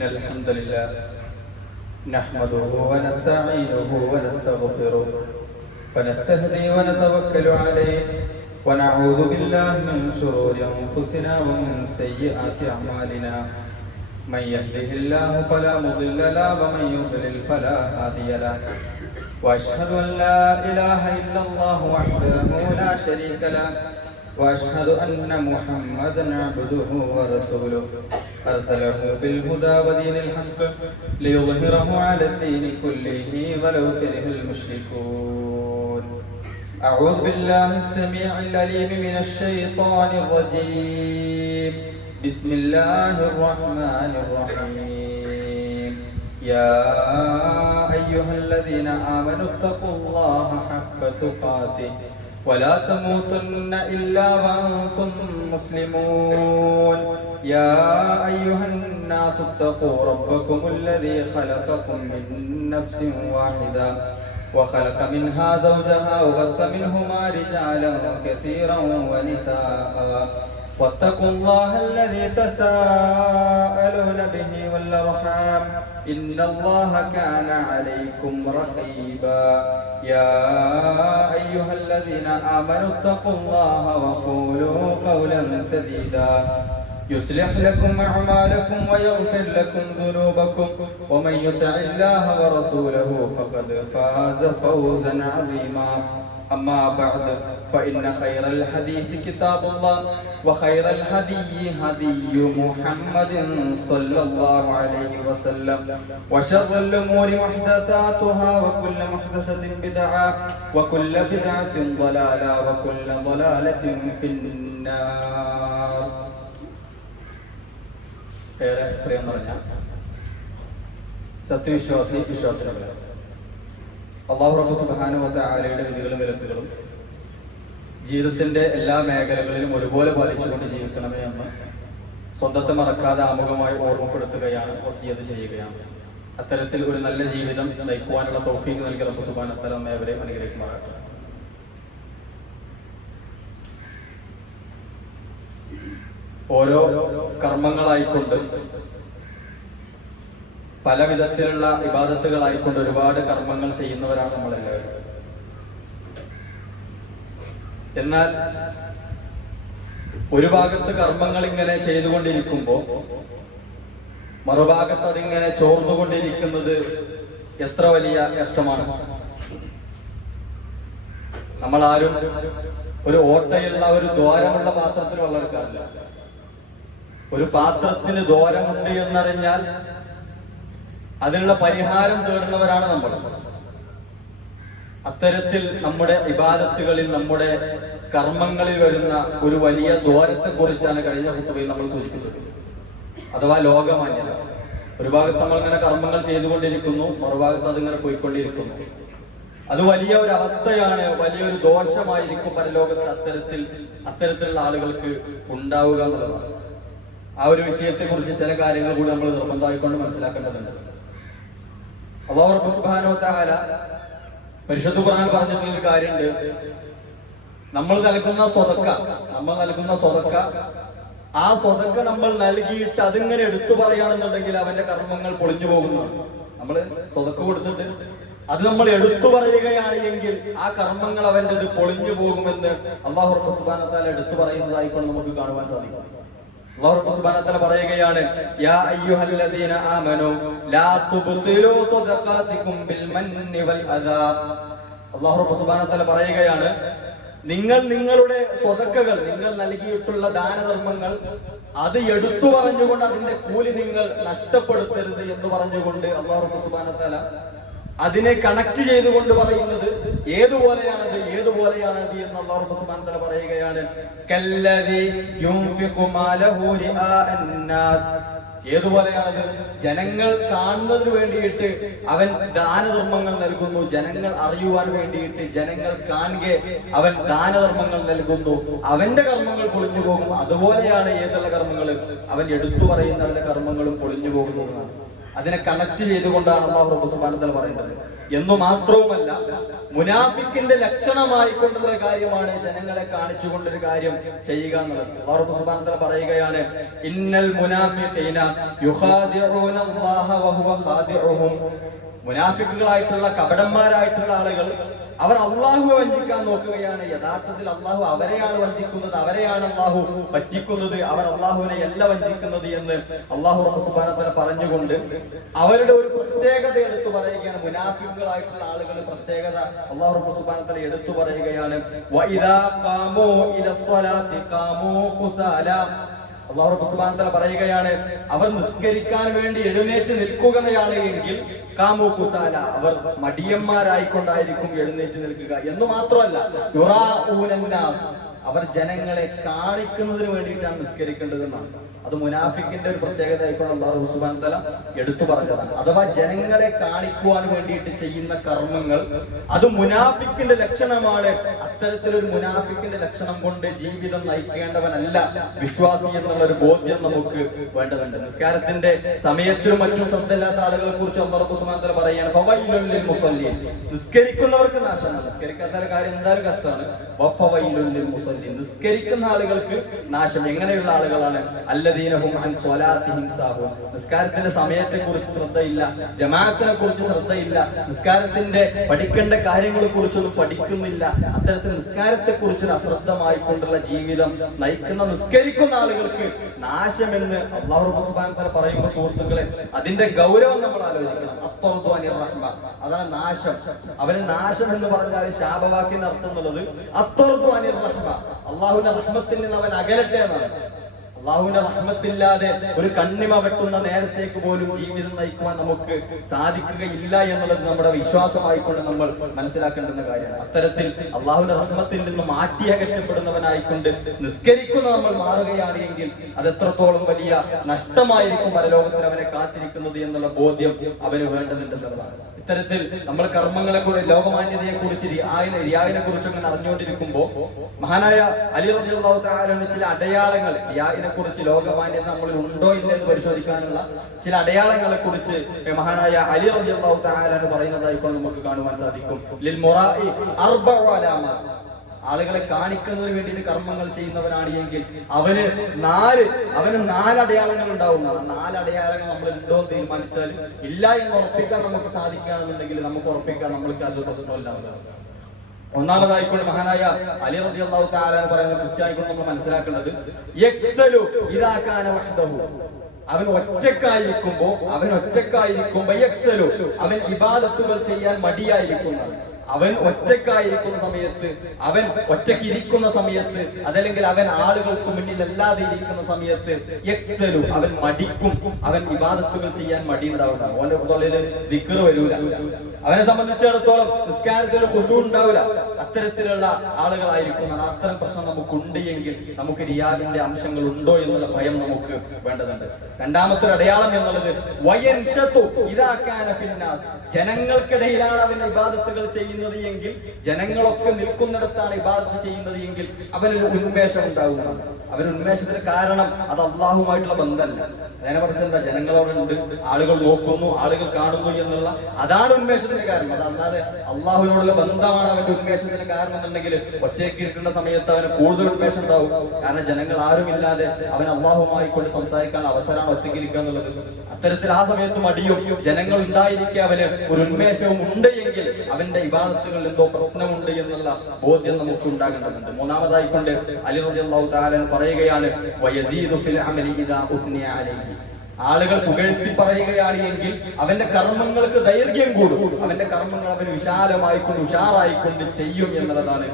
إن الحمد لله نحمده ونستعينه ونستغفره ونستهدي ونتوكل عليه ونعوذ بالله من شرور أنفسنا ومن سيئات أعمالنا من يهده الله فلا مضل له ومن يضلل فلا هادي له وأشهد أن لا إله إلا الله وحده لا شريك له وأشهد أن محمدا عبده ورسوله أرسله بالهدى ودين الحق ليظهره على الدين كله ولو كره المشركون. أعوذ بالله السميع العليم من الشيطان الرجيم. بسم الله الرحمن الرحيم. يا أيها الذين آمنوا اتقوا الله حق تقاته ولا تموتن إلا وأنتم مسلمون. يا أيها الناس اتقوا ربكم الذي خلقكم من نفس واحدة وخلق منها زوجها وبث منهما رجالا كثيرا ونساء واتقوا الله الذي تساءلون به والأرحام إن الله كان عليكم رقيبا. يا أيها الذين آمنوا اتقوا الله وقولوا قولا سديدا يصلح لكم أعمالكم ويغفر لكم ذنوبكم ومن يطع الله ورسوله فقد فاز فوزا عظيما. أما بعد فإن خير الحديث كتاب الله وخير الهدي هدي محمد صلى الله عليه وسلم وشر الأمور محدثاتها وكل محدثة بدعة وكل بدعة ضلالة وكل ضلالة في النار. പ്രിയം പറഞ്ഞ സത്യവിശ്വാസികളെ, അല്ലാഹു റബ്ബ് സുബ്ഹാനഹു വ തആലയുടെ വിധികളും വിലക്കുകളും ജീവിതത്തിന്റെ എല്ലാ മേഖലകളിലും ഒരുപോലെ പാലിച്ചുകൊണ്ട് ജീവിക്കണമേ എന്ന് സ്വന്തത്തെ മറക്കാതെ ആമുഖമായി ഓർമ്മപ്പെടുത്തുകയാണ്, വസിയത്ത് ചെയ്യുകയാണ്. അത്തരത്തിൽ ഒരു നല്ല ജീവിതം നയിക്കുവാനുള്ള തൗഫീഖ് നൽകി റബ്ബ് സുബ്ഹാനഹു വ തആല നമ്മെ അനുഗ്രഹിക്കുമാറാകട്ടെ. ഓരോ കർമ്മങ്ങളായിക്കൊണ്ട്, പല വിധത്തിലുള്ള ഇബാദത്തുകളായിക്കൊണ്ട് ഒരുപാട് കർമ്മങ്ങൾ ചെയ്യുന്നവരാണ് നമ്മളെല്ലാവരും. എന്നാൽ ഒരു ഭാഗത്ത് കർമ്മങ്ങൾ ഇങ്ങനെ ചെയ്തുകൊണ്ടിരിക്കുമ്പോൾ മറുഭാഗത്ത് അതിങ്ങനെ ചോർന്നുകൊണ്ടിരിക്കുന്നത് എത്ര വലിയ കഷ്ടമാണ്. നമ്മളാരും ഒരു ഓട്ടയുള്ള ഒരു ദ്വാരമുള്ള പാത്രത്തിൽ വെള്ളമെടുക്കാറില്ല. ഒരു പാത്രത്തിന് ദ്വാരമുണ്ട് എന്നറിഞ്ഞാൽ അതിനുള്ള പരിഹാരം തേടുന്നവരാണ് നമ്മൾ. അത്തരത്തിൽ നമ്മുടെ ഇബാദത്തുകളിൽ, നമ്മുടെ കർമ്മങ്ങളിൽ വരുന്ന ഒരു വലിയ ദ്വാരത്തെ കുറിച്ചാണ് കഴിഞ്ഞ ഖുതുബയിൽ നമ്മൾ സൂചിപ്പിച്ചത്, അഥവാ ലോകമാന്യത. ഒരു ഭാഗത്ത് നമ്മൾ ഇങ്ങനെ കർമ്മങ്ങൾ ചെയ്തുകൊണ്ടിരിക്കുന്നു, മറുഭാഗത്ത് അതിങ്ങനെ പോയിക്കൊണ്ടിരിക്കുന്നു. അത് വലിയ ഒരു അവസ്ഥയാണ്, വലിയൊരു ദോഷമായിരിക്കും പരലോകത്ത് അത്തരത്തിലുള്ള ആളുകൾക്ക് ഉണ്ടാവുക എന്നുള്ളതാണ്. ആ ഒരു വിഷയത്തെ കുറിച്ച് ചില കാര്യങ്ങൾ കൂടി നമ്മൾ നിർബന്ധമായിക്കൊണ്ട് മനസ്സിലാക്കേണ്ടതുണ്ട്. അല്ലാഹു റബ്ബ് സുബ്ഹാനഹു വ തആല പരിശുദ്ധ ഖുർആൻ പറഞ്ഞിട്ടുള്ള ഒരു കാര്യമുണ്ട്. നമ്മൾ നൽകുന്ന സ്വതക്ക, ആ സ്വതക്ക നമ്മൾ നൽകിയിട്ട് അതിങ്ങനെ എടുത്തു പറയുകയാണെന്നുണ്ടെങ്കിൽ അവന്റെ കർമ്മങ്ങൾ പൊളിഞ്ഞു പോകുന്നതാണ്. നമ്മൾ സ്വതക്ക കൊടുത്തിട്ട് അത് നമ്മൾ എടുത്തു പറയുകയാണ് എങ്കിൽ ആ കർമ്മങ്ങൾ അവൻ്റെത് പൊളിഞ്ഞു പോകുമെന്ന് അല്ലാഹു റബ്ബ് സുബ്ഹാനഹു വ തആല എടുത്തു പറയുന്നതായിക്കൊണ്ട് നമുക്ക് കാണുവാൻ സാധിക്കും. അല്ലാഹു റബ്ബ് സുബ്ഹാനഹു വ തആല പറയുകയാണ്, യാ അയ്യുഹല്ലദീന ആമനൂ ലാ തുബ്തിലൂ സദഖാതികും ബിൽ മന്നി വൽ അദാ. അല്ലാഹു റബ്ബ് സുബ്ഹാനഹു വ തആല പറയുകയാണ്, നിങ്ങൾ നിങ്ങളുടെ സ്വതക്കകൾ, നിങ്ങൾ നൽകിയിട്ടുള്ള ദാനധർമ്മങ്ങൾ അത് എടുത്തു പറഞ്ഞുകൊണ്ട് അതിന്റെ കൂലി നിങ്ങൾ നഷ്ടപ്പെടുത്തരുത് എന്ന് പറഞ്ഞുകൊണ്ട് അല്ലാഹു റബ്ബ് സുബ്ഹാനഹു വ തആല അതിനെ കണക്ട് ചെയ്തുകൊണ്ട് പറയുന്നത് ഏതുപോലെയാണത് എന്ന് അല്ലാഹു സുബ്ഹാനഹു വ തആല പറയുകയാണ്, കല്ലദി യുൻഫിഖു മാലഹു റിആഅന്നാസ്. ഏതുപോലെയാണത്? ജനങ്ങൾ കാണുന്നതിന് വേണ്ടിയിട്ട് അവൻ ദാനധർമ്മങ്ങൾ നൽകുന്നു, ജനങ്ങൾ അറിയുവാൻ വേണ്ടിയിട്ട്, ജനങ്ങൾ കാണുക അവൻ ദാനധർമ്മങ്ങൾ നൽകുന്നു, അവന്റെ കർമ്മങ്ങൾ പൊളിഞ്ഞു പോകും. അതുപോലെയാണ് ഏതുള്ള കർമ്മങ്ങൾ അവൻ എടുത്തു പറയുന്നവന്റെ കർമ്മങ്ങളും പൊളിഞ്ഞു പോകുന്നതാണ്. അതിനെ കണക്ട് ചെയ്തുകൊണ്ടാണ് അല്ലാഹു സുബ്ഹാനഹു വ തആല പറയുന്നത്. എന്നു മാത്രവുമല്ല, മുനാഫിക്കിന്റെ ലക്ഷണമായി കൊണ്ടുള്ള കാര്യമാണ് ജനങ്ങളെ കാണിച്ചുകൊണ്ടൊരു കാര്യം ചെയ്യുക എന്നുള്ളത്. അല്ലാഹു സുബ്ഹാനഹു വ തആല പറയുകയാണ്, ഇന്നൽ മുനാഫിഖീന യുഖാദിഊന അല്ലാഹ വഹുവ ഖാദിഉഹും. മുനാഫിക്കുകളായിട്ടുള്ള കപടന്മാരായിട്ടുള്ള ആളുകൾ അവർ അള്ളാഹുവെ വഞ്ചിക്കാൻ നോക്കുകയാണ്. യഥാർത്ഥത്തിൽ അള്ളാഹു അവരെയാണ് വഞ്ചിക്കുന്നത്, അവരെയാണ് അള്ളാഹു പറ്റിക്കുന്നത്, അവർ അള്ളാഹുവിനെ അല്ല വഞ്ചിക്കുന്നത് എന്ന് അള്ളാഹു സുബ്ഹാനഹു വ തആല പറഞ്ഞുകൊണ്ട് അവരുടെ ഒരു പ്രത്യേകത എടുത്തു പറയുകയാണ്. മുനാഫിക്കുകളായിട്ടുള്ള ആളുകളുടെ പ്രത്യേകത അള്ളാഹു സുബ്ഹാനഹു വ തആല എടുത്തു പറയുകയാണ്. വഇദാ ഖാമൂ ഇലസ്സലാത്തി ഖാമൂ ഖുസാല. അല്ലാഹു സുബ്ഹാനഹു വ തആല പറയുകയാണ്, അവർ നിസ്കരിക്കാൻ വേണ്ടി എഴുന്നേറ്റ് നിൽക്കുകയാണ് എങ്കിൽ കാമു കുസാല, അവർ മടിയന്മാരായിക്കൊണ്ടായിരിക്കും എഴുന്നേറ്റ് നിൽക്കുക എന്ന് മാത്രമല്ല, യുറാഊനൻ നാസ്, അവർ ജനങ്ങളെ കാണിക്കുന്നതിന് വേണ്ടിയിട്ടാണ് നിസ്കരിക്കേണ്ടതെന്നാണ്. അത് മുനാഫിക്കിന്റെ ഒരു പ്രത്യേകത ആയിക്കൊണ്ട് അല്ലാഹു സുബ്ഹാനഹു വ തആല എടുത്തു പറഞ്ഞതാണ്. അഥവാ ജനങ്ങളെ കാണിക്കുവാൻ വേണ്ടിയിട്ട് ചെയ്യുന്ന കർമ്മങ്ങൾ അത് മുനാഫിക്കിന്റെ ലക്ഷണമാണ്. അത്തരത്തിലൊരു മുനാഫിക്കിന്റെ ലക്ഷണം കൊണ്ട് ജീവിതം നയിക്കേണ്ടവനല്ല വിശ്വാസി എന്നുള്ള ഒരു ബോധ്യം നമുക്ക് വേണ്ടതുണ്ട്. നിസ്കാരത്തിന്റെ സമയത്തിലും മറ്റും ശ്രദ്ധയില്ലാത്ത ആളുകളെ കുറിച്ച് അല്ലാഹു സുബ്ഹാനഹു വ തആല പറയുകയാണ്, ഫവൈലുൽ ലിൽ മുസല്ലീൻ, നിസ്കരിക്കുന്നവർക്ക് നാശമാണ്. നിസ്കരിക്കാത്ത കാര്യം എന്തായാലും കഷ്ടമാണ്. വഫവൈലുൽ ലിൽ മുസല്ലീൻ, നിസ്കരിക്കുന്ന ആളുകൾക്ക് നാശം. എങ്ങനെയുള്ള ആളുകളാണ്? അല്ലദീനഹും അൻ സ്വലാത്തിഹിം സാഹൂൻ, നിസ്കാരത്തിന്റെ സമയത്തെ കുറിച്ച് ശ്രദ്ധയില്ല, ജമാഅത്തിനെ കുറിച്ച് ശ്രദ്ധയില്ല, നിസ്കാരത്തിന്റെ പഠിക്കേണ്ട കാര്യങ്ങളെ കുറിച്ചൊന്നും പഠിക്കുന്നില്ല. അത്തരത്തിൽ നിസ്കാരത്തെ കുറിച്ചൊരു അശ്രദ്ധമായിക്കൊണ്ടുള്ള ജീവിതം നയിക്കുന്ന നിസ്കരിക്കുന്ന ആളുകൾക്ക് നാശമെന്ന് അല്ലാഹു സുബ്ഹാനഹു വ തആല പറയുമ്പോൾ സുഹൃത്തുക്കളെ, അതിന്റെ ഗൗരവം നമ്മൾ ആലോചിക്കണം. അത്തർദു അനിർ റഹ്മ, അതാണ് നാശം. അവന് നാശം എന്ന് പറഞ്ഞാൽ ശാപവാക്യം നടത്തുന്നത് അത്തർദു അനിർ റഹ്മ, അല്ലാഹുവിന്റെ റഹ്മത്തിൽ നിന്ന് അവൻ അകലട്ടെ എന്നാണ്. അല്ലാഹുവിന്റെ റഹ്മത്തില്ലാതെ ഒരു കണ്ണിമ വെട്ടുന്ന നേരത്തേക്ക് പോലും ജീവിതം നയിക്കുവാൻ നമുക്ക് സാധിക്കുകയില്ല എന്നുള്ളത് നമ്മുടെ വിശ്വാസമായിക്കൊണ്ട് നമ്മൾ മനസ്സിലാക്കേണ്ടുന്ന കാര്യമാണ്. അത്തരത്തിൽ അല്ലാഹുവിന്റെ റഹ്മത്തിൽ നിന്ന് മാറ്റിയകറ്റപ്പെടുന്നവനായിക്കൊണ്ട് നിസ്കരിക്കുന്ന നമ്മൾ മാറുകയാണ് എങ്കിൽ അത് എത്രത്തോളം വലിയ നഷ്ടമായിരിക്കും പരലോകത്തിൽ അവനെ കാത്തിരിക്കുന്നത് എന്നുള്ള ബോധ്യം അവന് വേണ്ടതുണ്ടെന്നുള്ളതാണ്. ഇത്തരത്തിൽ നമ്മൾ കർമ്മങ്ങളെ കുറിച്ച്, ലോകമാന്യതയെ കുറിച്ച്, റിയായിനെ കുറിച്ചൊക്കെ അറിഞ്ഞുകൊണ്ടിരിക്കുമ്പോൾ മഹാനായ അലി റളിയല്ലാഹു തആല ചില അടയാളങ്ങൾ, റിയായിനെ കുറിച്ച് ലോകമാന്യത നമ്മളിൽ ഉണ്ടോ ഇല്ല എന്ന് പരിശോധിക്കാനുള്ള ചില അടയാളങ്ങളെ കുറിച്ച് മഹാനായ അലി റളിയല്ലാഹു തആല പറയുന്നതായിപ്പോൾ നമുക്ക് കാണുവാൻ സാധിക്കും. ലിൽ മുറാഇ അർബഉ അലാമാത്ത്, ആളുകളെ കാണിക്കുന്നതിന് വേണ്ടിയിട്ട് കർമ്മങ്ങൾ ചെയ്യുന്നവനാണ് എങ്കിൽ അവന് നാല് അടയാളങ്ങൾ ഉണ്ടാവും. നാല് അടയാളങ്ങൾ നമ്മൾ ഉണ്ടോ എന്ന് തീരുമാനിച്ചാൽ ഇല്ല എന്ന് ഉറപ്പിക്കാൻ നമുക്ക് സാധിക്കുകയാണെന്നുണ്ടെങ്കിൽ നമുക്ക് ഉറപ്പിക്കാൻ നമ്മൾക്ക് അത് പ്രശ്നമില്ലാതെ. ഒന്നാമതായിക്കൊണ്ട് മഹാനായ അലി റളിയല്ലാഹു തആല പറയുന്ന കൃത്യമായിക്കൊണ്ട് നമ്മൾ മനസ്സിലാക്കേണ്ടത്, യക്സലു ഇദാ കാന വഹ്ദഹു, അവൻ ഒറ്റക്കായിരിക്കുമ്പോ യക്സലു, അവൻ ഇബാദത്തുകൾ ചെയ്യാൻ മടിയായിരിക്കുന്നതാണ്. അവൻ ഒറ്റക്കായിരിക്കുന്ന സമയത്ത്, അവൻ ഒറ്റക്കിരിക്കുന്ന സമയത്ത്, അതല്ലെങ്കിൽ അവൻ ആളുകൾക്ക് മുന്നിൽ അല്ലാതെ ഇരിക്കുന്ന സമയത്ത് യക്സലു, അവൻ മടിക്കും, അവൻ ഇബാദത്തുകൾ ചെയ്യാൻ മടി ഉണ്ടാവില്ല, അവന്റെ തൊള്ളില് ദിക്ർ വരൂല, അവനെ സംബന്ധിച്ചിടത്തോളം നിസ്കാരത്തിൽ ഖുശൂ ഉണ്ടാവില്ല. അത്തരത്തിലുള്ള ആളുകളായിരിക്കുന്നതാണ്. അത്തരം പ്രശ്നം നമുക്കുണ്ട് എങ്കിൽ നമുക്ക് റിയാദിന്റെ അംശങ്ങൾ ഉണ്ടോ എന്നുള്ള ഭയം നമുക്ക് വേണ്ടതുണ്ട്. രണ്ടാമത്തെ അടയാളം എന്നുള്ളത് വയൻഷതു ഇദാ കാന ഫിന്നാസ്, ജനങ്ങൾക്കിടയിലാണ് അവൻ ഇബാദത്തുകൾ ചെയ്യുന്നത് എങ്കിൽ, ജനങ്ങളൊക്കെ നിൽക്കുന്നിടത്താണ് ഇബാദത്ത് ചെയ്യുന്നത് എങ്കിൽ അവനൊരു ഉന്മേഷം ഉണ്ടാവുന്നതാണ്. അവന് ഉന്മേഷത്തിന് കാരണം അത് അള്ളാഹുമായിട്ടുള്ള ബന്ധമല്ല. അതിനെ മറിച്ച് എന്താ, ജനങ്ങളോടുണ്ട്, ആളുകൾ നോക്കുന്നു, ആളുകൾ കാണുന്നു എന്നുള്ള അതാണ് ഉന്മേഷത്തിന്റെ കാരണം. അതല്ലാതെ അള്ളാഹുവിനോടുള്ള ബന്ധമാണ് അവന്റെ ഉന്മേഷത്തിന്റെ കാരണം എന്നുണ്ടെങ്കിൽ ഒറ്റയ്ക്ക് ഇരിക്കേണ്ട സമയത്ത് അവന് കൂടുതൽ ഉന്മേഷം ഉണ്ടാവും. കാരണം ജനങ്ങൾ ആരുമില്ലാതെ അവൻ അള്ളാഹുമായി കൊണ്ട് സംസാരിക്കാൻ അവസരമാണ് ഒറ്റയ്ക്ക് ഇരിക്കുക എന്നുള്ളത്. അത്തരത്തിൽ ആ സമയത്ത് മടിയും ജനങ്ങൾ ഉണ്ടായിരിക്കെ അവന് ഒരു ഉന്മേഷവും ഉണ്ട് എങ്കിൽ അവന്റെ ഇബാദത്തുകളിൽ എന്തോ പ്രശ്നമുണ്ട് എന്നുള്ള ബോധ്യം നമുക്ക് ഉണ്ടാകേണ്ടതുണ്ട്. മൂന്നാമതായിക്കൊണ്ട് അലി റളിയല്ലാഹു തആല പറയുകയാണ്, വയസീദു ഫിൽ അമലി ഇദാ ഉസ്നിയ അലൈഹി, ആളുകൾ പുകഴ്ത്തി പറയുകയാണ് എങ്കിൽ അവന്റെ കർമ്മങ്ങൾക്ക് ദൈർഘ്യം കൂടും. അവന്റെ കർമ്മങ്ങൾ അവൻ വിശാലമായിക്കൊണ്ട് ഉഷാറായിക്കൊണ്ട് ചെയ്യും എന്നുള്ളതാണ്.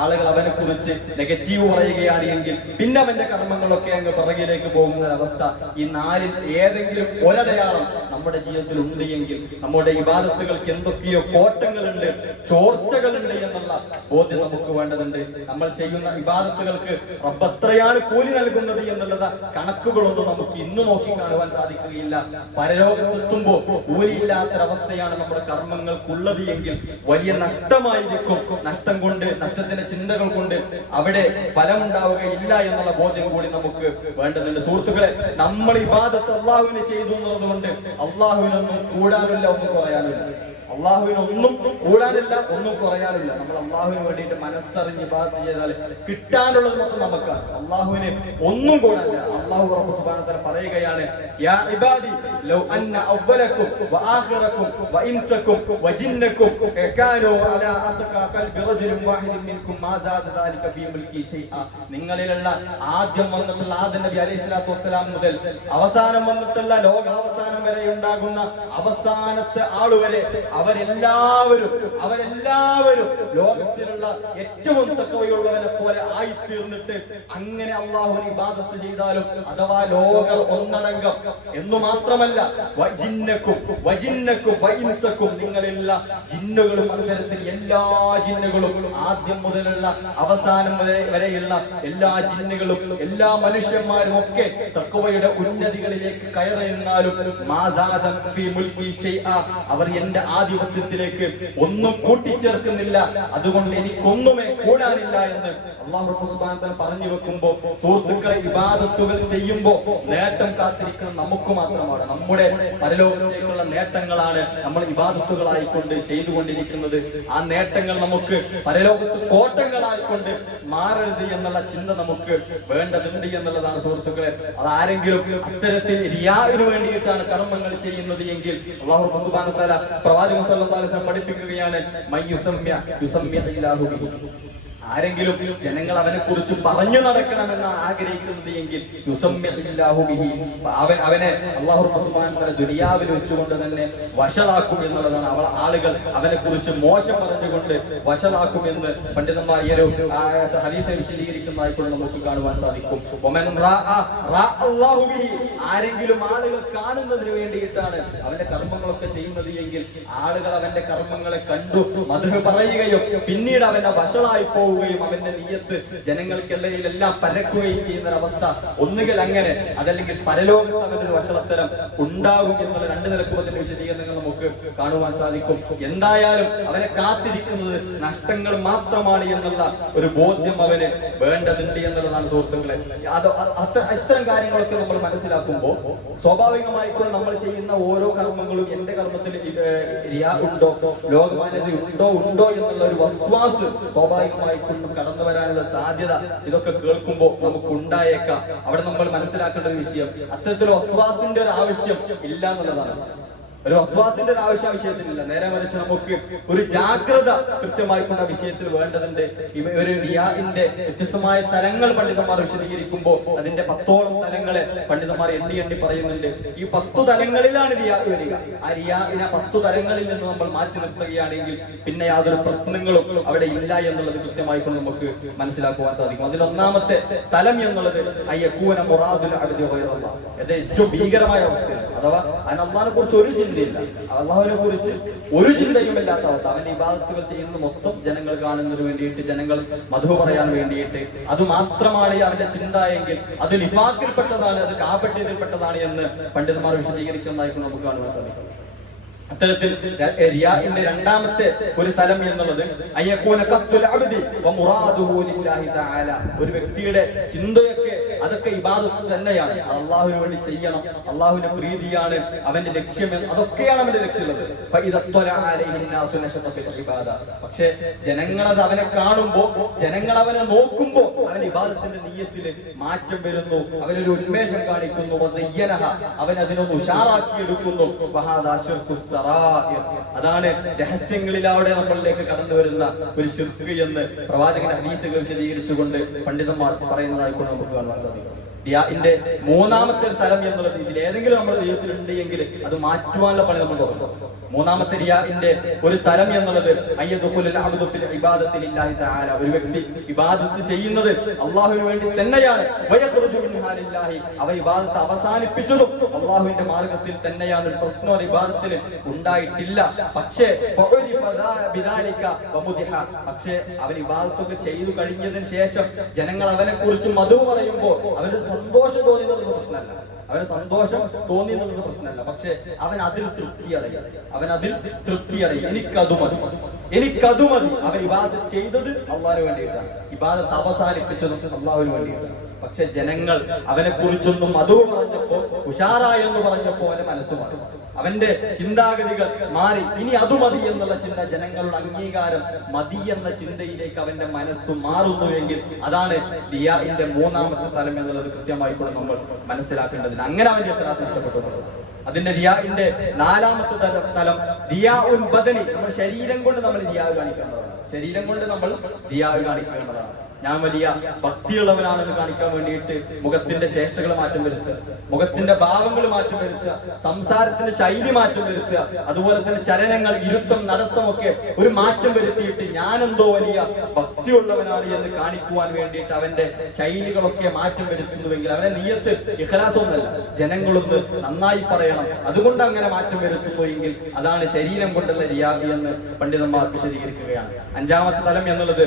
ആളുകൾ അവനെ കുറിച്ച് നെഗറ്റീവ് പറയുകയാണ് എങ്കിൽ പിന്നെ അവന്റെ കർമ്മങ്ങളൊക്കെ അങ്ങ് പിറകിലേക്ക് പോകുന്ന അവസ്ഥ. ഈ നാലിൽ ഏതെങ്കിലും ഒരടയാളം നമ്മുടെ ജീവിതത്തിൽ ഉണ്ട് എങ്കിൽ നമ്മുടെ ഇബാദത്തുകൾക്ക് എന്തൊക്കെയോ കോട്ടങ്ങളുണ്ട്, ചോർച്ചകളുണ്ട് എന്നുള്ള ബോധ്യം നമുക്ക് വേണ്ടതുണ്ട്. നമ്മൾ ചെയ്യുന്ന ഇബാദത്തുകൾക്ക് റബ്ബ് എത്രയാണ് കൂലി നൽകുന്നത് എന്നുള്ളത് കണക്ക് കണക്കുകളൊന്നും നമുക്ക് ഇന്ന് നോക്കി കാണുവാൻ സാധിക്കുകയില്ല. പരലോകത്തെത്തുമ്പോൾ കൂലിയില്ലാത്തൊരവസ്ഥയാണ് നമ്മുടെ കർമ്മങ്ങൾക്കുള്ളത് എങ്കിൽ വലിയ നഷ്ടമായിരിക്കും. നഷ്ടം കൊണ്ട്, നഷ്ടത്തിന്റെ ചിന്തകൾ കൊണ്ട് അവിടെ ഫലമുണ്ടാവുകയില്ല എന്നുള്ള ബോധ്യം കൂടി നമുക്ക് വേണ്ടതുണ്ട്. സുഹൃത്തുക്കളെ, നമ്മൾ ഇബാദത്ത് അള്ളാഹുവിന് ചെയ്തു എന്നതുകൊണ്ട് അള്ളാഹുവിനൊന്നും കൂടാനില്ല, ഒന്നും കുറയാനില്ല. അള്ളാഹുവിനൊന്നും കൂടാനില്ല, ഒന്നും കുറയാനില്ല. നമ്മൾ അള്ളാഹുവിന് വേണ്ടിയിട്ട് മനസ്സറിഞ്ഞ് ഇബാദത്ത് ചെയ്താൽ കിട്ടാനുള്ളത് മൊത്തം നമുക്കാണ്. അള്ളാഹുവിന് ഒന്നും കൂടാനില്ല. അള്ളാഹു സുബ്ഹാനഹു വ തആല പറയുകയാണ്, യാ ഇബാദി ലൗ അന്ന അവ്വലക്കും വആഖിറക്കും വഇൻസക്കും വജിന്നക്കും കാനൂ അലാ അത്ഖാ ഖൽബി റജുലിൻ വാഹിദിൻ മിൻകും മാ സാദ ദാലിക ഫീ മുൽകി ഷൈഅ. നിങ്ങളിലുള്ള ആദ്യം വന്നിട്ടുള്ള ആദം നബി അലൈഹിസ്സലാത്തു വസ്സലാം മുതൽ അവസാനം വന്നിട്ടുള്ള ലോകാവസാനം വരെ ഉണ്ടാകുന്ന അവസാനത്തെ ആളുവരെ അവരെല്ലാവരും ലോകത്തിലുള്ള ഏറ്റവും തഖ്വയുള്ളവനെ പോലെ ആയിത്തീർന്നിട്ട് അങ്ങനെ അള്ളാഹുവിനെ ഇബാദത്ത് ചെയ്താലും അഥവാ ലോകർ ഒന്നടങ്കം എന്നു മാത്രമല്ല വജിന്നക്കും വഇൻസക്കും നിങ്ങളുള്ള ജിന്നുകളും അത്തരത്തിൽ എല്ലാ ജിന്നുകളും ആദ്യം മുതലുള്ള അവസാനം വരെയുള്ള എല്ലാ ജിന്നുകളും എല്ലാ മനുഷ്യന്മാരും ഒക്കെ തഖ്വയുടെ ഉന്നതികളിലേക്ക് കയറിയെന്നാലും അവർ എന്റെ ആധിപത്യത്തിലേക്ക് ഒന്നും കൂട്ടിച്ചേർക്കുന്നില്ല, അതുകൊണ്ട് എനിക്കൊന്നുമേ കൂടാനില്ല എന്ന് അല്ലാഹു സുബ്ഹാനഹു വ തആല പറഞ്ഞു വെക്കുമ്പോ, സുഹൃത്തുക്കളെ, ഇബാദത്തുകൾ ചെയ്യുമ്പോൾ നേട്ടം കാത്തിരിക്കുന്നത് നമുക്ക് മാത്രമാണ്. നമ്മുടെ പരലോകത്തേക്കുള്ള നേട്ടങ്ങളാണ് നമ്മൾ ഇബാദത്തുകളായിക്കൊണ്ട് ചെയ്തുകൊണ്ടിരിക്കുന്നത്. ആ നേട്ടങ്ങൾ നമുക്ക് പരലോകത്ത് കോട്ടങ്ങളായിക്കൊണ്ട് മാറരുത് എന്നുള്ള ചിന്ത നമുക്ക് വേണ്ടതുണ്ട് എന്നുള്ളതാണ് സുഹൃത്തുക്കളെ. അതാരെങ്കിലും അത്തരത്തിൽ റിയാഇന് വേണ്ടിയിട്ടാണ് കർമ്മങ്ങൾ ചെയ്യുന്നത് എങ്കിൽ അല്ലാഹു സുബ്ഹാനഹു വ തആല പ്രവാചകൻ സല്ലല്ലാഹു അലൈഹി വസല്ലം പഠിപ്പിക്കുകയാണ്, ആരെങ്കിലും ജനങ്ങൾ അവനെ കുറിച്ച് പറഞ്ഞു നടക്കണമെന്ന് ആഗ്രഹിക്കുന്നത് എങ്കിൽ അവനെ അല്ലാഹു സുബ്ഹാനഹു വ തആല ദുനിയാവിൽ വെച്ചുകൊണ്ട് തന്നെ വഷളാക്കും എന്നുള്ളതാണ്. ആളുകൾ അവനെ കുറിച്ച് മോശം പറഞ്ഞുകൊണ്ട് വഷളാക്കുമെന്ന് പണ്ഡിതന്മാർ ഈ ഒരു ഹദീസിനെ വിശദീകരിക്കുന്നതായിക്കൊണ്ട് നമുക്ക് കാണുവാൻ സാധിക്കും. ആരെങ്കിലും ആളുകൾ കാണുന്നതിന് വേണ്ടിയിട്ടാണ് അവന്റെ കർമ്മങ്ങളൊക്കെ ചെയ്യുന്നത് എങ്കിൽ ആളുകൾ അവന്റെ കർമ്മങ്ങളെ കണ്ടു മദ്ഹ് പറയുകയും പിന്നീട് അവനെ വഷളായി പോവുകയും അവന്റെ നിയ്യത്ത് ജനങ്ങൾക്കിടയിലെല്ലാം പരക്കുകയും ചെയ്യുന്ന ഒരവസ്ഥ ഒന്നുകിൽ അങ്ങനെ, അതല്ലെങ്കിൽ പരലോകത്ത് അവന്റെ ഒരു വഷളത്തരം ഉണ്ടാകും എന്നുള്ള രണ്ട് നിലക്കും അതിന്റെ വിശദീകരണങ്ങൾ നമുക്ക് കാണുവാൻ സാധിക്കും. എന്തായാലും അവനെ കാത്തിരിക്കുന്നത് നഷ്ടങ്ങൾ മാത്രമാണ് എന്നുള്ള ഒരു ബോധ്യം അവന് വേണ്ടതുണ്ട് എന്നുള്ളതാണ് സുഹൃത്തുക്കളെ. ഇത്തരം കാര്യങ്ങളൊക്കെ നമ്മൾ മനസ്സിലാക്കുമ്പോൾ സ്വാഭാവികമായിക്കൊണ്ട് നമ്മൾ ചെയ്യുന്ന ഓരോ കർമ്മങ്ങളും എന്റെ കർമ്മത്തിൽ റിയാ ഉണ്ടോ, ലോകമാന്യത ഉണ്ടോ എന്നുള്ള ഒരു വസ്വാസ് സ്വാഭാവികമായിക്കൊണ്ടും കടന്നു വരാനുള്ള സാധ്യത ഇതൊക്കെ കേൾക്കുമ്പോൾ നമുക്ക് ഉണ്ടായേക്കാം. അവിടെ നമ്മൾ മനസ്സിലാക്കേണ്ട ഒരു വിഷയം, അത്തരത്തിലൊരു വസ്വാസിന്റെ ഒരു ആവശ്യം ഇല്ല എന്നുള്ളതാണ്. ഒരു വസ്വാസിന്റെ ഒരു ആവശ്യം വിഷയത്തിലില്ല. നേരെ മറിച്ച് നമുക്ക് ഒരു ജാഗ്രത കൃത്യമായിക്കൊണ്ട് ആ വിഷയത്തിൽ വേണ്ടതുണ്ട്. ഒരു റിയാഇന്റെ വ്യത്യസ്തമായ തലങ്ങൾ പണ്ഡിതന്മാർ വിശദീകരിക്കുമ്പോൾ അതിന്റെ 10ഓളം തലങ്ങളെ പണ്ഡിതന്മാർ എണ്ണി പറയുന്നുണ്ട്. ഈ 10 തലങ്ങളിലാണ് റിയാ വരിക. ആ റിയാഇനെ 10 തലങ്ങളിൽ നിന്ന് നമ്മൾ മാറ്റി നിർത്തുകയാണെങ്കിൽ പിന്നെ യാതൊരു പ്രശ്നങ്ങളും അവിടെ ഇല്ല എന്നുള്ളത് കൃത്യമായിക്കൊണ്ട് നമുക്ക് മനസ്സിലാക്കുവാൻ സാധിക്കും. അതിൽ ഒന്നാമത്തെ തലം എന്നുള്ളത് അയ്യക്കൂന മുറാദുൽ അബ്ദി ഗൈറല്ലാഹ്. ഇത് ഏറ്റവും ഭീകരമായ അവസ്ഥയാണ്. അഥവാ അല്ലാഹുവിനെ കുറിച്ച് ഒരു ചിന്തയില്ല, അല്ലാഹുവിനെ കുറിച്ച് ഒരു ചിന്തയും ഇല്ലാത്ത അവസ്ഥ. അവന്റെ ഇബാദത്തുകൾ ചെയ്യുന്നത് മൊത്തം ജനങ്ങൾ കാണുന്നതിന് വേണ്ടിയിട്ട്, ജനങ്ങൾ മദ്ഹ് പറയാൻ വേണ്ടിയിട്ട്, അത് മാത്രമാണ് അവന്റെ ചിന്ത എങ്കിൽ അത് നിഫാഖിൽപ്പെട്ടതാണ്, അത് കാപട്യത്തിൽപ്പെട്ടതാണ് എന്ന് പണ്ഡിതന്മാർ വിശദീകരിക്കുന്നതായിട്ട് നമുക്ക് കാണുവാൻ സാധിക്കും. അത്തരത്തിൽ റിയാഇന്റെ രണ്ടാമത്തെ ഒരു തലം എന്നുള്ളത് അയ്യകൂന ഖസ്ദുൽ അബ്ദി വ മുറാദുഹു ലില്ലാഹി തആല. ഒരു വ്യക്തിയുടെ ചിന്തയൊക്കെ അതൊക്കെ ഇബാദത്ത് തന്നെയാണ്, അല്ലാഹുവിന് വേണ്ടി ചെയ്യണം, അല്ലാഹുവിന്റെ പ്രീതിയാണ് അവന്റെ ലക്ഷ്യം, അതൊക്കെയാണ് അവന്റെ ലക്ഷ്യമുള്ളത്. പക്ഷേ ജനങ്ങൾ അത് അവനെ കാണുമ്പോ, ജനങ്ങൾ അവനെ നോക്കുമ്പോ അവന്റെ ഇബാദത്തിന്റെ നിയ്യത്തിൽ മാറ്റം വരുന്നു, അവനൊരു ഉന്മേഷം കാണിക്കുന്നു, അവൻ അതിനൊന്ന് ഉഷാറാക്കിയെടുക്കുന്നു. അതാണ് രഹസ്യങ്ങളിലൂടെ നമ്മളിലേക്ക് കടന്നു വരുന്ന ഒരു ശിർക്ക് എന്ന് പ്രവാചകന്റെ ഹദീസുകൾ വിശദീകരിച്ചുകൊണ്ട് പണ്ഡിതന്മാർ പറയുന്നതായിക്കൊണ്ട് നമുക്ക് കാണാൻ സാധിക്കും. റിയാഇന്റെ മൂന്നാമത്തെ തലം എന്നുള്ളത് ഇതിലേതെങ്കിലും നമ്മുടെ ജീവിതത്തിലുണ്ട് എങ്കിൽ അത് മാറ്റുവാനുള്ള പണി നമ്മൾ തുടങ്ങും. മൂന്നാമത്തെ റിയാഇന്റെ ഒരു തലം എന്നുള്ളത് അയ്യദുഖുലുൽ അബ്ദു ഫിൽ ഇബാദത്തി ലില്ലാഹി തആല, ഒരു വ്യക്തി ഇബാദത്ത് ചെയ്യുന്നത് അല്ലാഹുവിന് വേണ്ടി തന്നെയാണ്. വയഖ്റുജു മിൻഹാ ലില്ലാഹി, അവ ഇബാദത്ത് അവസാനിപ്പിച്ചതും അല്ലാഹുവിന്റെ മാർഗ്ഗത്തിൽ തന്നെയാണ്. ഒരു പ്രശ്നം ഇബാദത്തിൽ ഉണ്ടായിട്ടില്ല. പക്ഷേ പക്ഷേ അവൻ ഇബാദത്തൊക്കെ ചെയ്തു കഴിഞ്ഞതിന് ശേഷം ജനങ്ങൾ അവനെ കുറിച്ച് മധു പറയുമ്പോൾ അവന് സന്തോഷം തോന്നിയത് പ്രശ്നമല്ല, അവന് സന്തോഷം തോന്നിയെന്നുള്ളത് പ്രശ്നമല്ല. പക്ഷെ അവൻ അതിൽ തൃപ്തി അടയും. എനിക്കതു മതി. അവൻ ഇബാദത്ത് ചെയ്തത് അള്ളാഹുവിന് വേണ്ടിയിട്ടാണ്, ഇബാദത്ത് അവസാനിപ്പിച്ചതും അള്ളാഹുവിന് വേണ്ടിയിട്ടാണ്. പക്ഷെ ജനങ്ങൾ അവനെ കുറിച്ചൊന്നും മധു പറഞ്ഞപ്പോ, ഉഷാറായി എന്ന് പറഞ്ഞപ്പോ അവന്റെ മനസ്സ് മാറി, അവന്റെ ചിന്താഗതികൾ മാറി. ഇനി അത് മതി എന്നുള്ള ചിന്ത, ജനങ്ങളുടെ അംഗീകാരം മതി എന്ന ചിന്തയിലേക്ക് അവന്റെ മനസ്സ് മാറുന്നുവെങ്കിൽ അതാണ് റിയാഇന്റെ മൂന്നാമത്തെ തലം എന്നുള്ളത് കൃത്യമായി കൂടെ നമ്മൾ മനസ്സിലാക്കേണ്ടതിന്. അങ്ങനെ അവന്റെ ഇഖ്ലാസ് നഷ്ടപ്പെട്ടു. അതിന്റെ റിയാഇന്റെ നാലാമത്തെ തലം റിയാഉൽ ബദനി, നമ്മൾ ശരീരം കൊണ്ട് നമ്മൾ റിയാ കാണിക്കേണ്ടതാണ്. ശരീരം കൊണ്ട് നമ്മൾ റിയാ കാണിക്കേണ്ടതാണ്. ഞാൻ വലിയ ഭക്തിയുള്ളവനാണെന്ന് കാണിക്കാൻ വേണ്ടിയിട്ട് മുഖത്തിന്റെ ചേഷ്ടകൾ മാറ്റം വരുത്തുക, മുഖത്തിന്റെ ഭാവങ്ങൾ മാറ്റം വരുത്തുക, സംസാരത്തിന്റെ ശൈലി മാറ്റം വരുത്തുക, അതുപോലെ തന്നെ ചലനങ്ങൾ, ഇരുത്തം, നടത്തം ഒക്കെ ഒരു മാറ്റം വരുത്തിയിട്ട് ഞാനെന്തോ വലിയ ഭക്തിയുള്ളവനാണ് എന്ന് കാണിക്കുവാൻ വേണ്ടിയിട്ട് അവന്റെ ശൈലികളൊക്കെ മാറ്റം വരുത്തുന്നുവെങ്കിൽ അവന്റെ നിയ്യത്ത് ഇഖ്ലാസൊന്നല്ല, ജനങ്ങളൊന്ന് നന്നായി പറയണം, അതുകൊണ്ട് അങ്ങനെ മാറ്റം വരുത്തുന്നു എങ്കിൽ അതാണ് ശരീരം കൊണ്ടുള്ള റിയാ എന്ന് പണ്ഡിതന്മാർ വിശദീകരിക്കുകയാണ്. അഞ്ചാമത്തെ തലം എന്നുള്ളത്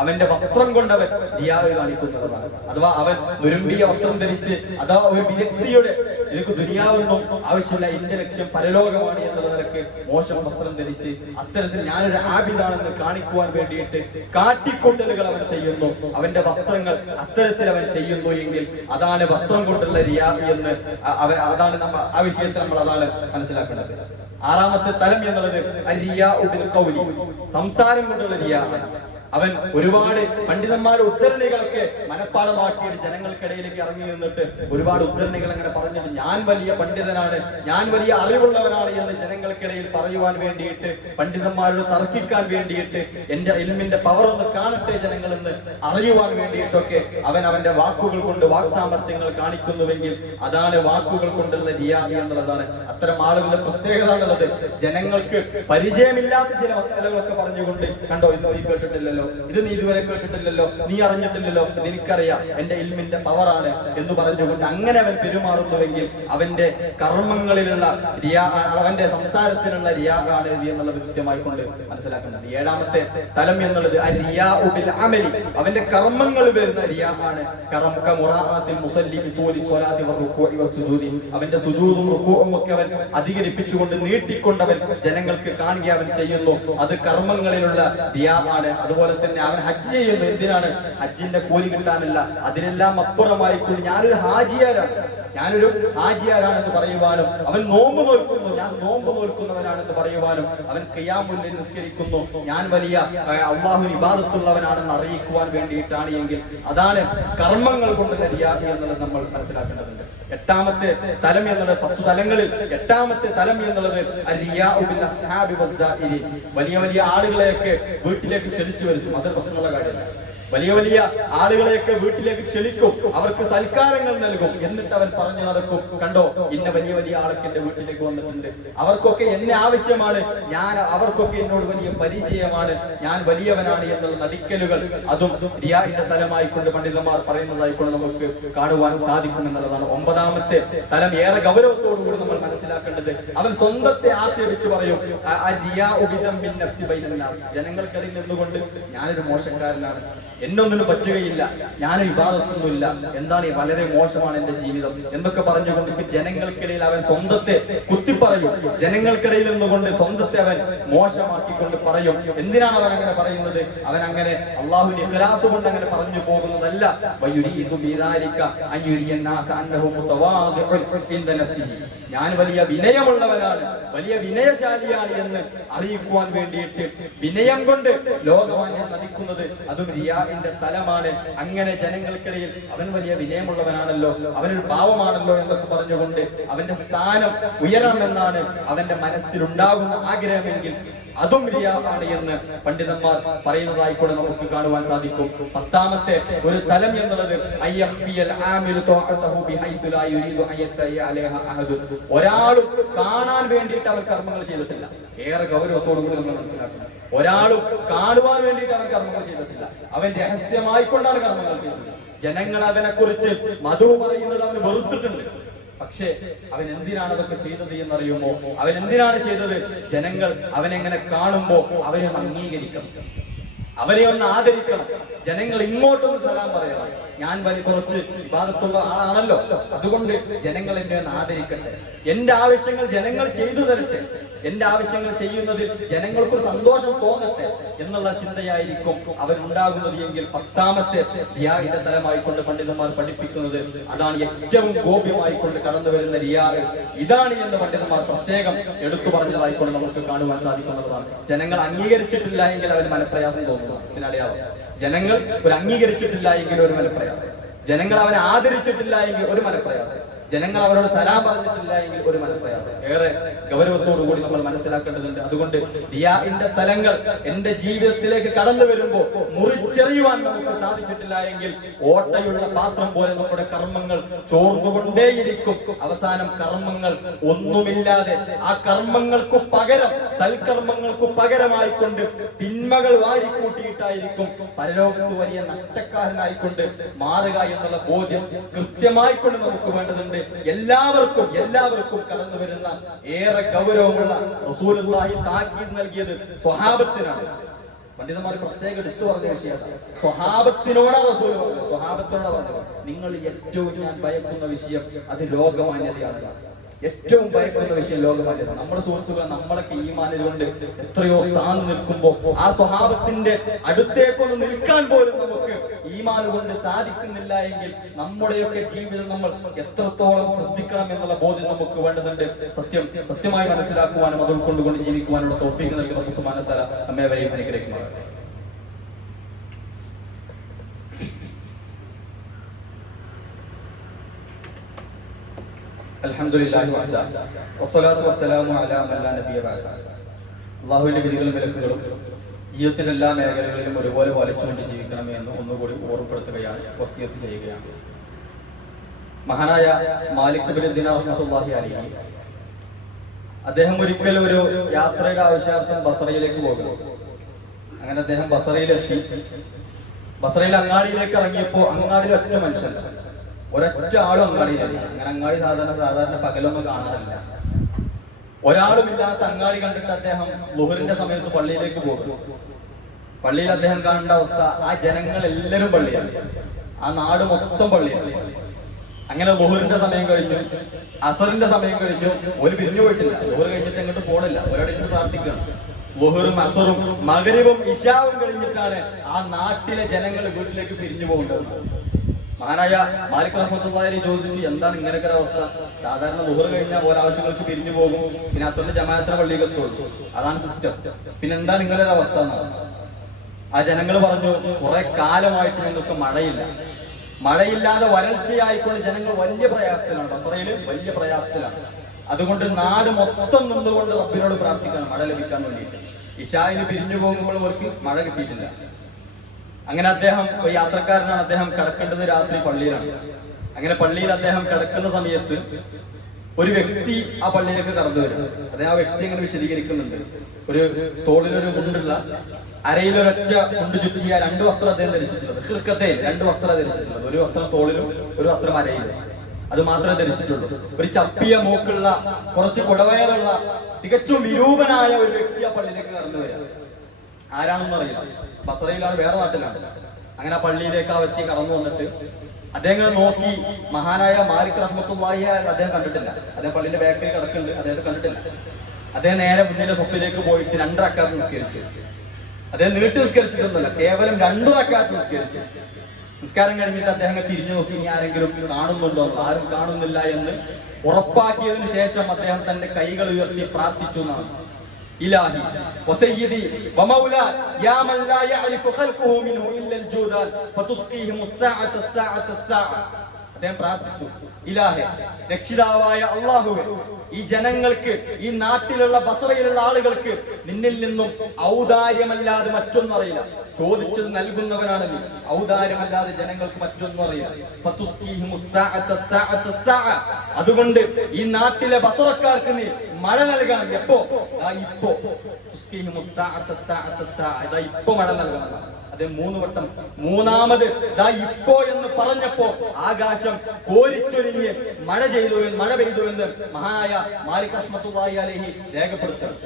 അവന്റെ വസ്ത്രം കൊണ്ടവൻ റിയാ കാണിക്കുന്നതാണ്. അഥവാ അവൻ നുരുമ്പിയ വസ്ത്രം ധരിച്ച്, അഥവാ ഒരു വ്യക്തിയുടെ എനിക്ക് ദുനിയാവൊന്നും ആവശ്യമില്ല, എന്റെ ലക്ഷ്യം പരലോകമാണ് എന്നുള്ള നിലക്ക് മോശം വസ്ത്രം ധരിച്ച് അത്തരത്തിൽ ഞാനൊരു ആബിദാണെന്ന് കാണിക്കുവാൻ വേണ്ടിയിട്ട് കാട്ടിക്കൊണ്ടലുകൾ അവൻ ചെയ്യുന്നു. അവന്റെ വസ്ത്രങ്ങൾ അത്തരത്തിൽ അവൻ ചെയ്യുന്നു എങ്കിൽ അതാണ് വസ്ത്രം കൊണ്ടുള്ള റിയാ എന്ന് അതാണ് ആ വിഷയത്തിൽ നമ്മൾ അതാണ് മനസ്സിലാക്കുന്നത്. ആറാമത്തെ തലം എന്നുള്ളത് സംസാരം കൊണ്ടുള്ള റിയാ. അവൻ ഒരുപാട് പണ്ഡിതന്മാരുടെ ഉദ്ധരണികളൊക്കെ മനഃപ്പാടമാക്കിയിട്ട് ജനങ്ങൾക്കിടയിലേക്ക് ഇറങ്ങി നിന്നിട്ട് ഒരുപാട് ഉദ്ധരണികൾ അങ്ങനെ പറഞ്ഞിട്ട് ഞാൻ വലിയ പണ്ഡിതനാണ്, ഞാൻ വലിയ അറിവുള്ളവനാണ് എന്ന് ജനങ്ങൾക്കിടയിൽ പറയുവാൻ വേണ്ടിയിട്ട്, പണ്ഡിതന്മാരോട് തർക്കിക്കാൻ വേണ്ടിയിട്ട്, എന്റെ ഇൽമിന്റെ പവർ ഒന്ന് കാണട്ടെ ജനങ്ങൾ എന്ന് അറിയുവാൻ വേണ്ടിയിട്ടൊക്കെ അവന്റെ വാക്കുകൾ കൊണ്ട് വാക്സാമർത്ഥ്യങ്ങൾ കാണിക്കുന്നുവെങ്കിൽ അതാണ് വാക്കുകൾ കൊണ്ടുള്ള റിയാ എന്നുള്ളതാണ്. അത്തരം ആളുകളുടെ പ്രത്യേകത എന്നുള്ളത് ജനങ്ങൾക്ക് പരിചയമില്ലാത്ത ചില വസ്തുതകളൊക്കെ പറഞ്ഞുകൊണ്ട്, കണ്ടോ ഇത് നീ കേട്ടിട്ടില്ലല്ലോ, ഇത് നീ ഇതുവരെ കേട്ടിട്ടില്ലല്ലോ, നീ അറിഞ്ഞിട്ടില്ലല്ലോ, ഇത് എനിക്കറിയാം, എന്റെ ഇൽമിന്റെ പവറാണ് എന്ന് പറഞ്ഞുകൊണ്ട് അങ്ങനെ അവൻ പെരുമാറുന്നുവെങ്കിൽ അവന്റെ കർമ്മങ്ങളിലുള്ള റിയാ, അവന്റെ സംസാരത്തിലുള്ള റിയാ ആണ് എന്നുള്ളത് കൃത്യമായി കൊണ്ട് മനസ്സിലാക്കുന്നത്. ഏഴാമത്തെ തലം എന്നുള്ളത് അവന്റെ കർമ്മങ്ങൾ വരുന്ന റിയാ ആണ്. അവന്റെ സുജൂദും റുകൂഉം ഒക്കെ അവൻ അധികരിപ്പിച്ചുകൊണ്ട് നീട്ടിക്കൊണ്ടവൻ ജനങ്ങൾക്ക് കാണുക അവൻ ചെയ്യുന്നു. അത് കർമ്മങ്ങളിലുള്ള റിയാ ആണ്. അതുപോലെ തന്നെ അവൻ ഹജ്ജ് ചെയ്യുന്നു. എന്തിനാണ്? ഹജ്ജിന്റെ കൂലി കിട്ടാനല്ല, അതിനെല്ലാം അപ്പുറമായി ഞാനൊരു ഹാജിയാരാണെന്ന് പറയുവാനും, അവൻ നോമ്പ് നോൽക്കുന്നു, ഞാൻ നോമ്പ് നോൽക്കുന്നവനാണെന്ന് പറയുവാനും, അവൻ ഖിയാമുൽ ലൈൽ നിസ്കരിക്കുന്നു, ഞാൻ വലിയ അല്ലാഹു ഇബാദത്തുള്ളവനാണെന്ന് അറിയിക്കുവാൻ വേണ്ടിയിട്ടാണ് എങ്കിൽ അതാണ് കർമ്മങ്ങൾ കൊണ്ടുള്ള റിയാ എന്നുള്ളത് നമ്മൾ മനസ്സിലാക്കേണ്ടതുണ്ട്. എട്ടാമത്തെ തലം എന്നുള്ളത് 10 തലങ്ങളിൽ എട്ടാമത്തെ തലം എന്നുള്ളത് വലിയ വലിയ ആളുകളെയൊക്കെ വീട്ടിലേക്ക് ക്ഷണിച്ചു വരുത്തും. അതൊരു പ്രശ്നമുള്ള കാര്യമല്ല. വലിയ വലിയ ആളുകളെയൊക്കെ വീട്ടിലേക്ക് ക്ഷണിക്കും, അവർക്ക് സൽക്കാരങ്ങൾ നൽകും. എന്നിട്ട് അവൻ പറഞ്ഞു നടക്കും, കണ്ടോ ഇന്ന വലിയ വലിയ ആളൊക്കെ എന്റെ വീട്ടിലേക്ക് വന്നിട്ടുണ്ട്, അവർക്കൊക്കെ എന്നെ ആവശ്യമാണ്, അവർക്കൊക്കെ എന്നോട് വലിയ പരിചയമാണ്, ഞാൻ വലിയവനാണ് എന്നുള്ള നടിക്കലുകൾ, അതും റിയാഇന്റെ തലമായിക്കൊണ്ട് പണ്ഡിതന്മാർ പറയുന്നതായിക്കൊണ്ട് നമുക്ക് കാണുവാൻ സാധിക്കുമെന്നുള്ളതാണ്. 9ാമത്തെ തലം ഏറെ ഗൗരവത്തോടുകൂടി നമ്മൾ മനസ്സിലാക്കേണ്ടത്, അവൻ സ്വന്തത്തെ ആക്ഷേപിച്ച് പറയും, ജനങ്ങൾക്കിടയിൽ നിന്നുകൊണ്ട് ഞാനൊരു മോശക്കാരനാണ്, എന്നൊന്നിനും പറ്റുകയില്ല, ഞാൻ ഇബാദത്തൊന്നുമില്ല, എന്താണ് വളരെ മോശമാണ് എന്റെ ജീവിതം എന്നൊക്കെ പറഞ്ഞുകൊണ്ട് ഇപ്പൊ ജനങ്ങൾക്കിടയിൽ അവൻ സ്വന്തത്തെ കുത്തിപ്പറയും. ജനങ്ങൾക്കിടയിൽ നിന്നുകൊണ്ട് സ്വന്തത്തെ അവൻ മോശമാക്കിക്കൊണ്ട് പറയും. എന്തിനാണ് അവൻ അങ്ങനെ പറയുന്നത്? അവൻ അങ്ങനെ അല്ലാഹുവിന്റെ ഇഖ്ലാസ് കൊണ്ട് അങ്ങനെ പറഞ്ഞു പോകുന്നതല്ല. ഞാൻ വലിയ വിനയമുള്ളവനാണ്, വലിയ വിനയശാലിയാണ് എന്ന് അറിയിക്കുവാൻ വേണ്ടിയിട്ട് വിനയം കൊണ്ട് ലോകമാന്യം നടിക്കുന്നത് അതും റിയാ റിയാഇന്റെ തലമാണ്. അങ്ങനെ ജനങ്ങൾക്കിടയിൽ അവൻ വലിയ വിനയമുള്ളവനാണല്ലോ, അവനൊരു പാവമാണല്ലോ എന്നൊക്കെ പറഞ്ഞുകൊണ്ട് അവന്റെ സ്ഥാനം ഉയരണമെന്നാണ് അവന്റെ മനസ്സിലുണ്ടാകുന്ന ആഗ്രഹമെങ്കിൽ അതും റിയാഅാണ് എന്ന് പണ്ഡിതന്മാർ പറയുന്നതായി കൂടെ നമുക്ക് കാണുവാൻ സാധിക്കും. 10ാമത്തെ ഒരു തലം എന്നുള്ളത് ഒരാളും കാണാൻ വേണ്ടിയിട്ട് അവർ കർമ്മങ്ങൾ ചെയ്തിട്ടില്ല. ഏറെ ഗൗരവത്തോടു കൂടി നമ്മൾ മനസ്സിലാക്കണം. ഒരാളും കാണുവാൻ വേണ്ടിയിട്ട് അവൻ കർമ്മങ്ങൾ ചെയ്തിട്ടില്ല. അവൻ രഹസ്യമായിക്കൊണ്ടാണ് കർമ്മങ്ങൾ ചെയ്തത്. ജനങ്ങൾ അവനെ കുറിച്ച് മധു പറയുന്നത് അവന് വെറുത്തിട്ടുണ്ട്. പക്ഷേ അവൻ എന്തിനാണ് അതൊക്കെ ചെയ്തത് എന്നറിയുമോ? അവൻ എന്തിനാണ് ചെയ്തത്? ജനങ്ങൾ അവനെങ്ങനെ കാണുമ്പോ അവനെ ഒന്ന് അംഗീകരിക്കണം, അവനെ ഒന്ന് ആദരിക്കണം. ജനങ്ങൾ ഇങ്ങോട്ടൊന്ന് സലാം പറയണം. ഞാൻ കുറച്ച് വിവാദത്തുള്ള ആളാണല്ലോ, അതുകൊണ്ട് ജനങ്ങൾ എന്നെ ഒന്ന് ആദരിക്കട്ടെ, എന്റെ ആവശ്യങ്ങൾ ജനങ്ങൾ ചെയ്തു തരട്ടെ, എന്റെ ആവശ്യങ്ങൾ ചെയ്യുന്നതിൽ ജനങ്ങൾക്കൊരു സന്തോഷം തോന്നട്ടെ എന്നുള്ള ചിന്തയായിരിക്കും അവനുണ്ടാകുന്നത് എങ്കിൽ 10ാമത്തെ റിയാഇന്റെ തലമായിക്കൊണ്ട് പണ്ഡിതന്മാർ പഠിപ്പിക്കുന്നത് അതാണ്. ഏറ്റവും ഗോപ്യമായിക്കൊണ്ട് കടന്നു വരുന്ന റിയാഇ ഇതാണ് എന്ന് പണ്ഡിതന്മാർ പ്രത്യേകം എടുത്തു പറഞ്ഞതായിക്കൊണ്ട് നമുക്ക് കാണുവാൻ സാധിക്കുന്നതാണ്. ജനങ്ങൾ അംഗീകരിച്ചിട്ടില്ല എങ്കിൽ അവന് മനപ്രയാസം തോന്നുന്നു. ഇതിനടയാവും. ജനങ്ങൾ ഒരു അംഗീകരിച്ചിട്ടില്ല എങ്കിൽ ഒരു മനപ്രയാസം, ജനങ്ങൾ അവനെ ആദരിച്ചിട്ടില്ല എങ്കിൽ ഒരു മനപ്രയാസം, ജനങ്ങൾ അവരോട് സലാം പറഞ്ഞിട്ടില്ല എങ്കിൽ ഒരു മനപ്രയാസം. ഏറെ ഗൗരവത്തോടു കൂടി നമ്മൾ മനസ്സിലാക്കേണ്ടതുണ്ട്. അതുകൊണ്ട് റിയാഇന്റെ തലങ്ങൾ എന്റെ ജീവിതത്തിലേക്ക് കടന്നു വരുമ്പോൾ മുറിച്ചെറിയുവാൻ നമുക്ക് സാധിച്ചിട്ടില്ല എങ്കിൽ ഓട്ടയുള്ള പാത്രം പോലെ നമ്മുടെ കർമ്മങ്ങൾ ചോർന്നുകൊണ്ടേയിരിക്കും. അവസാനം കർമ്മങ്ങൾ ഒന്നുമില്ലാതെ ആ കർമ്മങ്ങൾക്കു പകരം, സൽക്കർമ്മങ്ങൾക്കു പകരമായിക്കൊണ്ട് തിന്മകൾ വാരിക്കൂട്ടിയിട്ടായിരിക്കും പരലോകത്ത് വലിയ നഷ്ടക്കാരനായിക്കൊണ്ട് മാറുക എന്നുള്ള ബോധ്യം കൃത്യമായിക്കൊണ്ട് നമുക്ക് വേണ്ടതുണ്ട്. എല്ലാവർക്കും കടന്നു വരുന്ന ഏറെ ഗൗരവമുള്ള റസൂലുള്ളാഹി താക്കീത് നൽകിയത് സ്വഹാബത്തിനാണ്. പണ്ഡിതന്മാർ പ്രത്യേകം എടുത്തു പറഞ്ഞ വിഷയമാണ്. സ്വഹാബത്തിനോടാണ് റസൂൽ പറഞ്ഞത്. സ്വഹാബത്തിനോട് പറഞ്ഞത്, നിങ്ങൾ ഏറ്റവും ഞാൻ ഭയക്കുന്ന വിഷയം അത് ലോകമാന്യതയാണ്. ഏറ്റവും ഭയക്കുന്ന വിഷയം ലോകമാന്യത. നമ്മുടെ സുഹൃത്തുക്കൾ നമ്മളൊക്കെ ഈമാനിൽ കൊണ്ട് എത്രയോ താന്നു നിൽക്കുമ്പോ ആ സ്വഹാബത്തിന്റെ അടുത്തേക്കൊന്ന് നിൽക്കാൻ പോലും നമുക്ക് ഈമാൻ കൊണ്ട് സാധിക്കുന്നില്ല എങ്കിൽ നമ്മുടെയൊക്കെ ജീവിതം നമ്മൾ എത്രത്തോളം ശ്രദ്ധിക്കണം എന്നുള്ള ബോധ്യം നമുക്ക് വേണ്ടതുണ്ട്. സത്യമായി മനസ്സിലാക്കുവാനും അത് ഉൾക്കൊണ്ടുകൊണ്ട് ജീവിക്കുവാനുള്ള തൗഫീഖ് നൽകുന്ന റബ്ബ് സുബ്ഹാനഹു വ തആല നമ്മെ വരെയും അനുഗ്രഹിക്കുമാറാകട്ടെ. അൽഹംദുലില്ലാഹി വഹദ വസ്സലാത്തു വസ്സലാമു അലാ മൻ ലാ നബിയ ബഅദ. അല്ലാഹുവിന്റെ വിധികളും വിലക്കുകളും ജീവിതത്തിന്റെ എല്ലാ മേഖലകളിലും ഒരുപോലെ പാലിച്ചുകൊണ്ട് ജീവിക്കണമേ എന്ന് ഒന്നുകൂടി ഓർമ്മപ്പെടുത്തുകയാണ്, വസിയത്ത് ചെയ്യുകയാണ്. മഹാനായ മാലിക് ഇബ്നു ദിനാർ റഹ്മത്തുള്ളാഹി അലൈഹി അദ്ദേഹം ഒരിക്കൽ ഒരു യാത്രയുടെ ആവശ്യാർത്ഥം ബസറയിലേക്ക് പോകുന്നു. അങ്ങനെ അദ്ദേഹം ബസറയിലെത്തി. ബസറയിൽ അങ്ങാടിയിലേക്ക് ഇറങ്ങിയപ്പോ അങ്ങാടിയിൽ ഒറ്റ മനുഷ്യൻ, ഒരൊറ്റ ആളും അങ്ങാടിയിലല്ല. അങ്ങനെ അങ്ങാടി സാധാരണ പകലൊന്നും കാണാറില്ല. ഒരാളുമില്ലാത്ത അങ്ങാടി കണ്ടിട്ട് അദ്ദേഹം ളുഹറിന്റെ സമയത്ത് പള്ളിയിലേക്ക് പോകും. പള്ളിയിൽ അദ്ദേഹം കാണേണ്ട അവസ്ഥ, ആ ജനങ്ങൾ എല്ലാവരും പള്ളിയാണ്, ആ നാട് മൊത്തം പള്ളിയാണ്. അങ്ങനെ ളുഹറിന്റെ സമയം കഴിഞ്ഞു, അസറിന്റെ സമയം കഴിഞ്ഞു, ഒരു പിരിഞ്ഞു പോയിട്ടില്ല. ളുഹർ കഴിഞ്ഞിട്ട് എങ്ങോട്ട് പോണില്ല, ഒരാളിട്ട് പ്രാർത്ഥിക്കണം. ളുഹറും അസറും മഗ്രിബും ഇശാവും കഴിഞ്ഞിട്ടാണ് ആ നാട്ടിലെ ജനങ്ങൾ വീട്ടിലേക്ക് പിരിഞ്ഞു പോകേണ്ടത്. മഹാനായ മാലിക് റഹ്മത്തുള്ളാഹി ചോദിച്ചു, എന്താണ് ഇങ്ങനെയൊക്കെ ഒരു അവസ്ഥ? സാധാരണ ളുഹർ കഴിഞ്ഞാൽ ഓരോ ആവശ്യങ്ങൾക്ക് പിരിഞ്ഞു പോകും, പിന്നെ അസറിന്റെ ജമാഅത്തിന്റെ പള്ളിയിൽ എത്തുള്ളൂ, അതാണ് സിസ്റ്റം. പിന്നെ എന്താണ് ഇങ്ങനെ ഒരു അവസ്ഥ എന്നാണ് ആ ജനങ്ങൾ പറഞ്ഞു, കുറെ കാലമായിട്ട് ഞങ്ങൾക്ക് മഴയില്ല, മഴയില്ലാതെ വരൾച്ചയായിക്കൊണ്ട് ജനങ്ങൾ വലിയ പ്രയാസത്തിലാണ്, ബസറയിൽ വലിയ പ്രയാസത്തിലാണ്. അതുകൊണ്ട് നാട് മൊത്തം നിന്നുകൊണ്ട് റബ്ബിനോട് പ്രാർത്ഥിക്കണം മഴ ലഭിക്കാൻ വേണ്ടിയിട്ട്. ഇശായിന് പിരിഞ്ഞു പോകുമ്പോൾ അവർക്ക് മഴ കിട്ടിയിട്ടില്ല. അങ്ങനെ അദ്ദേഹം യാത്രക്കാരനാണ്, അദ്ദേഹം കിടക്കേണ്ടത് രാത്രി പള്ളിയിലാണ്. അങ്ങനെ പള്ളിയിൽ അദ്ദേഹം കിടക്കുന്ന സമയത്ത് ഒരു വ്യക്തി ആ പള്ളിയിലേക്ക് കടന്നു വരും. അദ്ദേഹം ആ വ്യക്തി അങ്ങനെ വിശദീകരിക്കുന്നുണ്ട്. ഒരു തോളിലൊരു മുണ്ടുള്ള, അരയിലൊരൊറ്റ മുണ്ട് ചുറ്റിയ 2 വസ്ത്രം അദ്ദേഹം ധരിച്ചിട്ടുള്ളത്. ഹിർക്കത്തെ 2 വസ്ത്രം ധരിച്ചിട്ടുള്ളത്, ഒരു വസ്ത്രം തോളിലും ഒരു വസ്ത്രം അരയിലും, അത് മാത്രമേ ധരിച്ചിട്ടുള്ളൂ. ഒരു ചപ്പിയ മൂക്കുള്ള, കുറച്ച് കുടവയറുള്ള, തികച്ചും വിരൂപനായ ഒരു വ്യക്തി ആ പള്ളിയിലേക്ക് കടന്നു വരിക. ആരാണെന്ന് അറിയില്ല, ബസറയിലാണ്, വേറെ നാട്ടിലാണ്. അങ്ങനെ ആ പള്ളിയിലേക്ക് ആ വ്യക്തി കടന്നു വന്നിട്ട് അദ്ദേഹം നോക്കി. മഹാനായ മാലിക് റഹ്മത്തുള്ളാഹി അദ്ദേഹം കണ്ടിട്ടില്ല. അദ്ദേഹം പള്ളിന്റെ ബാക്കിൽ കിടക്കുന്നുണ്ട്, അദ്ദേഹത്തെ കണ്ടിട്ടില്ല. അദ്ദേഹം നേരെ മുന്നിലെ സ്വപ്പിലേക്ക് പോയിട്ട് 2 റക്അത്ത് നിസ്കരിച്ചു. അദ്ദേഹം നീട്ടി നിസ്കരിച്ചിട്ടൊന്നുമില്ല, കേവലം 2 റക്അത്ത് നിസ്കരിച്ചു. നിസ്കാരം കഴിഞ്ഞിട്ട് അദ്ദേഹം തിരിഞ്ഞു നോക്കി, ഇനി ആരെങ്കിലും കാണുന്നുണ്ടോ? ആരും കാണുന്നില്ല എന്ന് ഉറപ്പാക്കിയതിനു ശേഷം അദ്ദേഹം തന്റെ കൈകൾ ഉയർത്തി പ്രാർത്ഥിച്ചു എന്നാണ്. ഇലാഹി വസയ്യിദി വമൗലാ യാ മൻ ലാ യഅരിഫു ഖൽഖുഹു മിൻഹു ഇല്ലൽ ജൂദാൻ ഫതുസ്ഖീഹിം അസ്സാഅത അദ്ദേഹം പ്രാർത്ഥിച്ചു, ഇലാഹെ, രക്ഷിതാവായ അല്ലാഹുവേ, ഈ ജനങ്ങൾക്ക്, ഈ നാട്ടിലുള്ള ബസറയിലുള്ള ആളുകൾക്ക് നിന്നിൽ നിന്നും ഔദാര്യമല്ലാതെ മറ്റൊന്നും അറിയില്ല. ചോദിച്ചത് നൽകുന്നവനാണ് നീ. ഔദാര്യമല്ലാതെ ജനങ്ങൾക്ക് മറ്റൊന്നും അറിയില്ല. അതുകൊണ്ട് ഈ നാട്ടിലെ ബസറക്കാർക്ക് നീ മഴ നൽകണം. എപ്പോ? ഇപ്പൊ മഴ നൽകണം. അദ്ദേഹം 3 വട്ടം, മൂന്നാമത് ദാ ഇപ്പോ എന്ന് പറഞ്ഞപ്പോ ആകാശം കോരിച്ചൊരിഞ്ഞ് മഴ പെയ്തു എന്ന് മഹാനായ മാലിക് റഹ്മത്തുള്ളാഹി അലൈഹി രേഖപ്പെടുത്തുന്നു.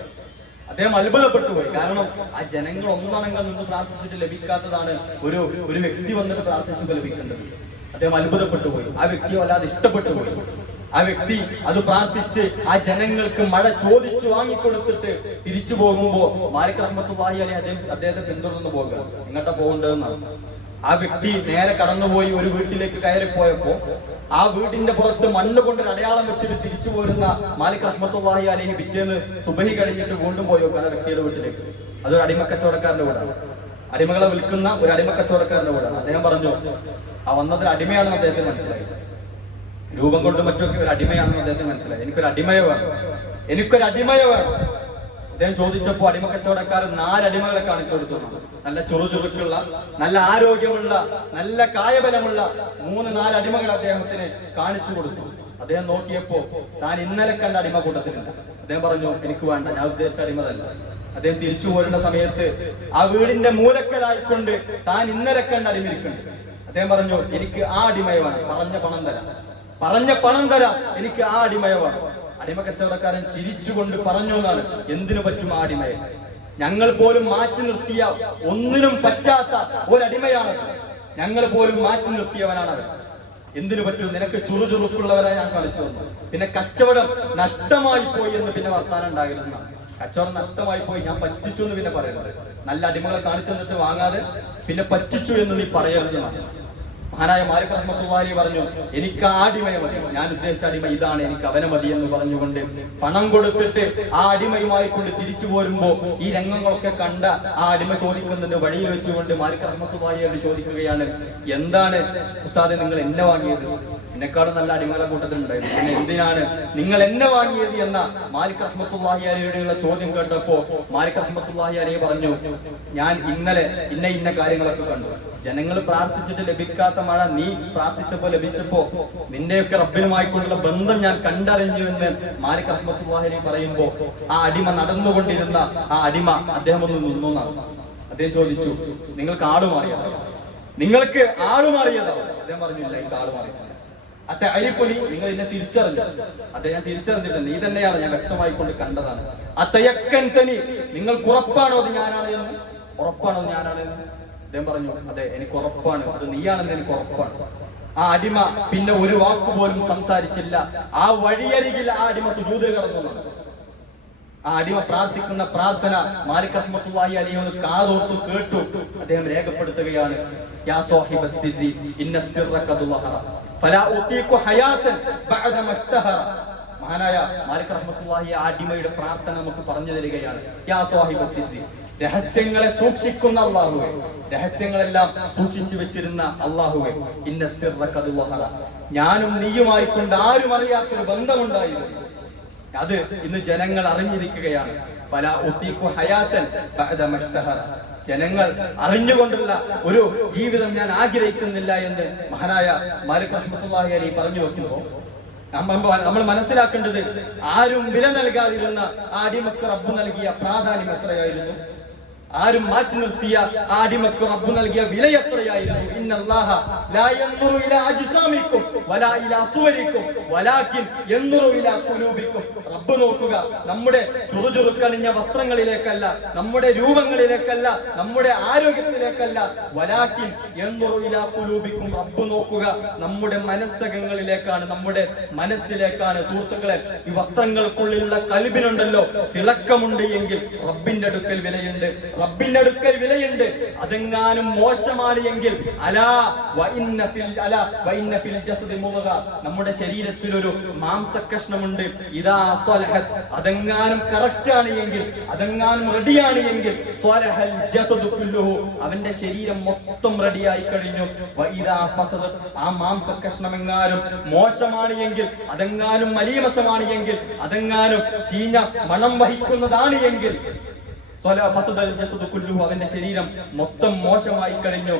അദ്ദേഹം അത്ഭുതപ്പെട്ടു പോയി. കാരണം ആ ജനങ്ങൾ ഒന്നണങ്കം നിന്ന് പ്രാർത്ഥിച്ചിട്ട് ലഭിക്കാത്തതാണ് ഒരു വ്യക്തി വന്നിട്ട് പ്രാർത്ഥിച്ചിട്ട് ലഭിക്കേണ്ടത്. അദ്ദേഹം അത്ഭുതപ്പെട്ടു പോയി. ആ വ്യക്തി വല്ലാതെ ഇഷ്ടപ്പെട്ടു പോയി. ആ വ്യക്തി അത് പ്രാർത്ഥിച്ച് ആ ജനങ്ങൾക്ക് മഴ ചോദിച്ചു വാങ്ങിക്കൊടുത്തിട്ട് തിരിച്ചു പോകുമ്പോ മാലിക് റഹ്മത്തുള്ളാഹി അലൈഹി അദ്ദേഹത്തെ പിന്തുടർന്ന് പോകുക. എങ്ങോട്ടാ പോകേണ്ടതെന്നാണ്. ആ വ്യക്തി നേരെ കടന്നുപോയി ഒരു വീട്ടിലേക്ക് കയറിപ്പോയപ്പോ ആ വീടിന്റെ പുറത്ത് മണ്ണ് കൊണ്ട് അടയാളം വെച്ചിട്ട് തിരിച്ചു പോരുന്ന മാലിക് റഹ്മത്തുള്ളാഹി അലൈഹി പിറ്റേന്ന് സുബഹി കഴിഞ്ഞിട്ട് വീണ്ടും പോയോ ആ വ്യക്തിയുടെ വീട്ടിലേക്ക്. അതൊരു അടിമക്കച്ചവടക്കാരന്റെ വീടാണ്. അടിമകളെ വിൽക്കുന്ന ഒരു അടിമക്കച്ചവടക്കാരന്റെ വീടാണ്. അദ്ദേഹം പറഞ്ഞു, ആ വന്നതൊരു അടിമയാണെന്ന് അദ്ദേഹത്തിന് മനസ്സിലായി. രൂപം കൊണ്ടും മറ്റൊക്കെ ഒരു അടിമയാണെന്ന് അദ്ദേഹത്തിന് മനസ്സിലായി. എനിക്കൊരു അടിമയെ വേണം. അദ്ദേഹം ചോദിച്ചപ്പോ അടിമക്കച്ചവടക്കാരൻ 4 അടിമകളെ കാണിച്ചു കൊടുത്തു. നല്ല ചുറുചുറുക്കുള്ള, നല്ല ആരോഗ്യമുള്ള, നല്ല കായബലമുള്ള 3-4 അടിമകൾ അദ്ദേഹത്തിന് കാണിച്ചു കൊടുത്തു. അദ്ദേഹം നോക്കിയപ്പോ താൻ ഇന്നലെ കണ്ട അടിമ കൂട്ടത്തിലുണ്ട്. അദ്ദേഹം പറഞ്ഞു, എനിക്ക് വേണ്ട, ഞാൻ ഉദ്ദേശിച്ച അടിമതല്ല. അദ്ദേഹം തിരിച്ചു പോരുന്ന സമയത്ത് ആ വീടിന്റെ മൂലക്കലായിക്കൊണ്ട് താൻ ഇന്നലെ കണ്ട അടിമയിരിക്കുന്നുണ്ട്. അദ്ദേഹം പറഞ്ഞു, എനിക്ക് ആ അടിമയെ വേണം, പറഞ്ഞ പണം തരാം, എനിക്ക് ആ അടിമയെ വേണം. അടിമ കച്ചവടക്കാരൻ ചിരിച്ചുകൊണ്ട് പറഞ്ഞു എന്നാണ്, എന്തിനു പറ്റും ആ അടിമയെ? ഞങ്ങൾ പോലും മാറ്റി നിർത്തിയ, ഒന്നിനും പറ്റാത്ത ഒരടിമയാണ്. ഞങ്ങൾ പോലും മാറ്റി നിർത്തിയവനാണ് അവൻ. എന്തിനു പറ്റും? നിനക്ക് ചുറുചുറുക്കുള്ളവരായി ഞാൻ കളിച്ചു വന്നു. പിന്നെ കച്ചവടം നഷ്ടമായി പോയി എന്ന് പിന്നെ വർത്താനം ഉണ്ടായിരുന്നു. കച്ചവടം നഷ്ടമായി പോയി, ഞാൻ പറ്റിച്ചു എന്ന് പിന്നെ പറയരുത്. നല്ല അടിമകളെ കാണിച്ചു തന്നിട്ട് വാങ്ങാതെ പിന്നെ പറ്റിച്ചു എന്ന് നീ പറയരുതെന്നാണ്. മഹാനായ മാലിക് റഹ്മത്തുള്ളാഹി പറഞ്ഞു, എനിക്ക് ആ അടിമയെ മതി, ഞാൻ ഉദ്ദേശിച്ച അടിമ ഇതാണ്, എനിക്ക് അവനെ മതി എന്ന് പറഞ്ഞുകൊണ്ട് പണം കൊടുത്തിട്ട് ആ അടിമയുമായി കൊണ്ട് തിരിച്ചു പോരുമ്പോ ഈ രംഗങ്ങളൊക്കെ കണ്ട ആ അടിമ ചോദിക്കുന്നതിന്റെ വഴിയിൽ വെച്ചുകൊണ്ട് മാലിക് റഹ്മത്തുള്ളാഹിയോട് ചോദിക്കുകയാണ്, എന്താണ് ഉസ്താദെ നിങ്ങൾ എന്നെ വാങ്ങിയത്? എന്നെക്കാളും നല്ല അടിമകളെ കൂട്ടത്തിലുണ്ടായിരുന്നു, പിന്നെ എന്തിനാണ് നിങ്ങൾ എന്നെ വാങ്ങിയത് എന്ന മാലിക് റഹ്മത്തുള്ളാഹി അലൈഹിയുടെ ചോദ്യം കേട്ടപ്പോ മാലിക് റഹ്മത്തുള്ളാഹി അലൈഹി പറഞ്ഞു, ഞാൻ ഇന്നലെ ഇന്ന കാര്യങ്ങളൊക്കെ കണ്ടു. ജനങ്ങൾ പ്രാർത്ഥിച്ചിട്ട് ലഭിക്കാത്ത മഴ നീ പ്രാർത്ഥിച്ചപ്പോ ലഭിച്ചപ്പോ നിന്റെയൊക്കെ റബ്ബിനുമായിക്കൊണ്ടുള്ള ബന്ധം ഞാൻ കണ്ടറിഞ്ഞു എന്ന് മാലിക് റഹ്മത്തുള്ളാഹി അലൈഹി പറയുമ്പോ ആ അടിമ നടന്നുകൊണ്ടിരുന്ന ആ അടിമ അദ്ദേഹം ഒന്ന് നിന്നു. അദ്ദേഹം ചോദിച്ചു, നിങ്ങൾക്ക് ആളുമാറിയതാ? അദ്ദേഹം പറഞ്ഞില്ല, എനിക്ക് ആളുമാറിയിട്ടില്ല. അത്തഅരിഫുനി, നിങ്ങൾ എന്നെ തിരിച്ചറിഞ്ഞു? അദ്ദേഹം ഞാൻ തിരിച്ചറിഞ്ഞില്ല, നീ തന്നെയാണ്, ഞാൻ വ്യക്തമായിക്കൊണ്ട് കണ്ടതാണ്. അത്തയക്കൻതനി, നിങ്ങൾക്ക് ഉറപ്പാണോ അത് ഞാനാണ് എന്ന്? അദ്ദേഹം പറഞ്ഞു, അതെ എനിക്ക് ഉറപ്പാണ്, അത് നീയാണെന്ന് എനിക്ക് ഉറപ്പാണ്. ആ അടിമ പിന്നെ ഒരു വാക്കുപോലും സംസാരിച്ചില്ല. ആ വഴിയരികിൽ ആ അടിമ സുജൂദിൽ കിടന്നു. ആ അടിമ പ്രാർത്ഥിക്കുന്ന പ്രാർത്ഥന മാലിക് റഹ്മത്തുള്ളാഹി അലൈഹി ഒന്ന് കാതോർത്തു കേട്ടു. അദ്ദേഹം രേഖപ്പെടുത്തുകയാണ്, യാ സാഹിബസ് സിർരി ഇന്ന സിർറ ഖദ് വഹറ ഫലാ ഉതീഖു ഹയാതൻ ബഅദ മസ്തഹറ. മഹാനായ മാലിക് റഹ്മത്തുള്ളാഹി ആ അടിമയുടെ പ്രാർത്ഥന നമുക്ക് പറഞ്ഞു തരികയാണ്. യാ സാഹിബസ് സിർരി, രഹസ്യങ്ങളെ സൂക്ഷിക്കുന്ന അല്ലാഹുവേ, രഹസ്യങ്ങളെല്ലാം സൂക്ഷിച്ചു വെച്ചിരുന്ന അല്ലാഹുവേ, ഇന്ന സിർറ ഖദ് വഹറ, ഞാനും നീയുമായിക്കൊണ്ട് ആരും അറിയാത്തൊരു ബന്ധമുണ്ടായിരുന്നു, അത് ഇന്ന് ജനങ്ങൾ അറിഞ്ഞിരിക്കുകയാണ്. ഫലാ ഉതീഖു ഹയാതൻ ബഅദ മസ്തഹറ, ജനങ്ങൾ അറിഞ്ഞുകൊണ്ടുള്ള ഒരു ജീവിതം ഞാൻ ആഗ്രഹിക്കുന്നില്ല എന്ന് മഹാനായ മാലിക് റഹ്മത്തുള്ളാഹി അലൈഹി പറഞ്ഞു വെക്കുമ്പോൾ നമ്മൾ മനസ്സിലാക്കേണ്ടത്, ആരും വില നൽകാതിരുന്ന ആ അടിമക്ക് റബ്ബ് നൽകിയ പ്രാധാന്യം എത്രയായിരുന്നു? ആരും മാറ്റി നിർത്തിയ ആ അടിമക്ക് റബ്ബ് നൽകിയ വില എത്രയായിരുന്നു? ഇന്നല്ലാഹ ലാ യൻദുറു ഇലാ അജ്സാമിക്കും വലാ ഇലാ സുവരിക്കും വലാകിൻ യൻദുറു ഇലാ ഖുലൂബിക്കും. റബ്ബ് നോക്കുക നമ്മുടെ ചുറുചുറുക്കണിഞ്ഞ വസ്ത്രങ്ങളിലേക്കല്ല, നമ്മുടെ രൂപങ്ങളിലേക്കല്ല, നമ്മുടെ ആരോഗ്യത്തിലേക്കല്ല. വലാകിൻ യൻദുറു ഇലാ ഖുലൂബിക്കും, റബ്ബ് നോക്കുക നമ്മുടെ മനസ്സകങ്ങളിലേക്കാണ്, നമ്മുടെ മനസ്സിലേക്കാണ്. സുഹൃത്തുക്കളെ, ഈ വസ്ത്രങ്ങൾക്കുള്ളിലുള്ള കൽബിനുണ്ടല്ലോ തിളക്കമുണ്ട് എങ്കിൽ റബ്ബിന്റെ അടുക്കൽ വിലയുണ്ട്. റബ്ബിന്റെ അടുക്കൽ വിലയുണ്ട്. അതെങ്ങാനും മോശമാണ് എങ്കിൽ നമ്മുടെ ശരീരത്തിൽ ഒരു മാംസകഷ്ണമുണ്ട്, ഇതാ സ്വലഹത്, അതെങ്ങാനും കറക്റ്റ് ആണ് എങ്കിൽ, അതെങ്ങാനും റെഡിയാണ് എങ്കിൽ അവന്റെ ശരീരം മൊത്തം റെഡിയായി കഴിഞ്ഞു. ആ മാംസകഷ്ണമെങ്ങാനും മോശമാണ് എങ്കിൽ, അതെങ്ങാനും മലീമസമാണ് എങ്കിൽ, അതെങ്ങാനും ചീഞ്ഞ മണം വഹിക്കുന്നതാണ് എങ്കിൽ അവന്റെ ശരീരം മൊത്തം മോശമായി കഴിഞ്ഞു.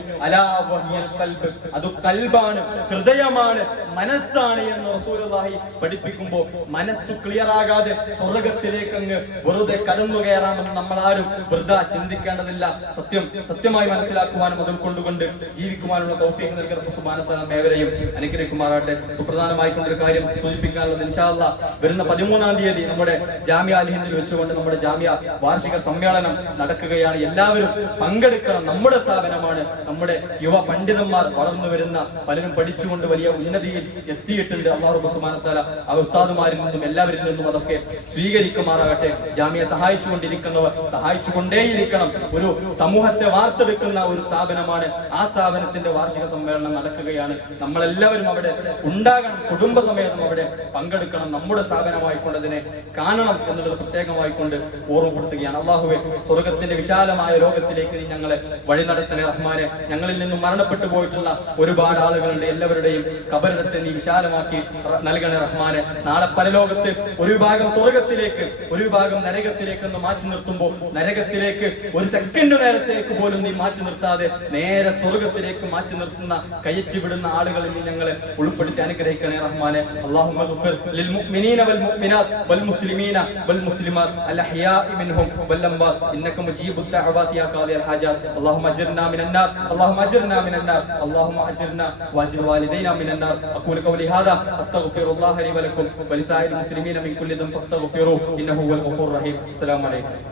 അത് കൽബാണ്, ഹൃദയമാണ്, മനസ്സാണ് എന്ന് റസൂലുള്ളാഹി പഠിപ്പിക്കുമ്പോൾ മനസ്സ് ക്ലിയർ ആകാതെ സ്വർഗത്തിലേക്ക് അങ്ങ് വെറുതെ കടന്നു കയറാമെന്ന് നമ്മളാരും വെറുതെ ചിന്തിക്കേണ്ടതില്ല. സത്യമായി മനസ്സിലാക്കുവാനും അത് കൊണ്ടുകൊണ്ട് ജീവിക്കുവാനുള്ള തൗഫീഖ് നൽകി റബ്ബ് സുബ്ഹാനഹു വ തആല ഏവരെയും അനുഗ്രഹിക്കുമാറാകട്ടെ. സുപ്രധാനമായി കൊണ്ടൊരു കാര്യം സൂചിപ്പിക്കാനുള്ളത്, ഇൻഷാ അല്ലാഹ് വരുന്ന 13-ാം തീയതി നമ്മുടെ ജാമിഅ അൽ ഹിന്ദിൽ വെച്ചുകൊണ്ട് നമ്മുടെ ജാമിഅ വാർഷിക സമ്മേളനം നടക്കുകയാണ്. എല്ലാവരും പങ്കെടുക്കണം. നമ്മുടെ സ്ഥാപനമാണ്. നമ്മുടെ യുവ പണ്ഡിതന്മാർ വളർന്നു വരുന്ന, പലരും പഠിച്ചുകൊണ്ട് വലിയ ഉന്നതിയിൽ എത്തിയിട്ടുണ്ട്. അല്ലാഹു സുബ്ഹാനഹു വ തആല ആ ഉസ്താദുമാരിൽ നിന്നും എല്ലാവരിൽ നിന്നും അതൊക്കെ സ്വീകരിക്കുമാറാകട്ടെ. ജാമിഅ സഹായിച്ചുകൊണ്ടിരിക്കുന്നവർ സഹായിച്ചുകൊണ്ടേയിരിക്കണം. ഒരു സമൂഹത്തെ വാർത്തെടുക്കുന്ന ഒരു സ്ഥാപനമാണ്. ആ സ്ഥാപനത്തിന്റെ വാർഷിക സമ്മേളനം നടക്കുകയാണ്. നമ്മളെല്ലാവരും അവിടെ ഉണ്ടാകണം, കുടുംബസമേതം അവിടെ പങ്കെടുക്കണം. നമ്മുടെ സ്ഥാപനമായിക്കൊണ്ട് അതിനെ കാണണം എന്നുള്ളത് പ്രത്യേകമായിക്കൊണ്ട് ഓർമ്മപ്പെടുത്തുകയാണ്. അല്ലാഹുവേ, സ്വർഗത്തിന്റെ വിശാലമായ ലോകത്തിലേക്ക് നീ ഞങ്ങളെ വഴി നടത്തണേ റഹ്മാനെ. ഞങ്ങളിൽ നിന്നും മരണപ്പെട്ടു പോയിട്ടുള്ള ഒരുപാട് ആളുകളുണ്ട്. എല്ലാവരുടെയും ഖബറിടത്തെ നീ വിശാലമാക്കി നൽകണേ റഹ്മാനെ. നാളെ പരലോകത്ത് ഒരു വിഭാഗം സ്വർഗത്തിലേക്ക്, ഒരു വിഭാഗം നരകത്തിലേക്ക് ഒന്ന് മാറ്റി നിർത്തുമ്പോൾ, നരകത്തിലേക്ക് ഒരു സെക്കൻഡ് നേരത്തേക്ക് പോലും നീ മാറ്റി നിർത്താതെ നേരെ സ്വർഗത്തിലേക്ക് മാറ്റി നിർത്തുന്ന, കയറ്റിവിടുന്ന ആളുകളിൽ നീ ഞങ്ങളെ ഉൾപ്പെടുത്തി അനുഗ്രഹിക്കണേ റഹ്മാനെ. അല്ലാഹുമ്മ ഗ്ഫിർ ലിൽ മുഅ്മിനീന വൽ മുഅ്മിനാത്ത് വൽ മുസ്ലിമീന വൽ മുസ്ലിമാത്ത് അൽ അഹ്യാഇ മിൻഹും വൽ അംവാത് ഇന്നക മുജീബുദ് ദഅവാതി യാ ഖാദി അൽ ഹാജാത്ത്. അല്ലാഹുമ്മ അജിർനാ മിനൻ നാർ, അല്ലാഹുമ്മ അജിർനാ മിനൻ നാർ, അല്ലാഹുമ്മ അജിർനാ വഅജിർ വാലിദൈനാ മിനൻ നാർ. അഖൂലു ഖൗലി ഹാദാ അസ്തഗ്ഫിറുല്ലാഹ ലി വലക്കും വലിസാഇൽ മുസ്ലിമീന മിൻ കുല്ലി ദംബ് ഫസ്തഗ്ഫിറൂഹു ഇന്നഹു ഹുവൽ ഗഫൂറുർ റഹീം. അസ്സലാമു അലൈക്കും.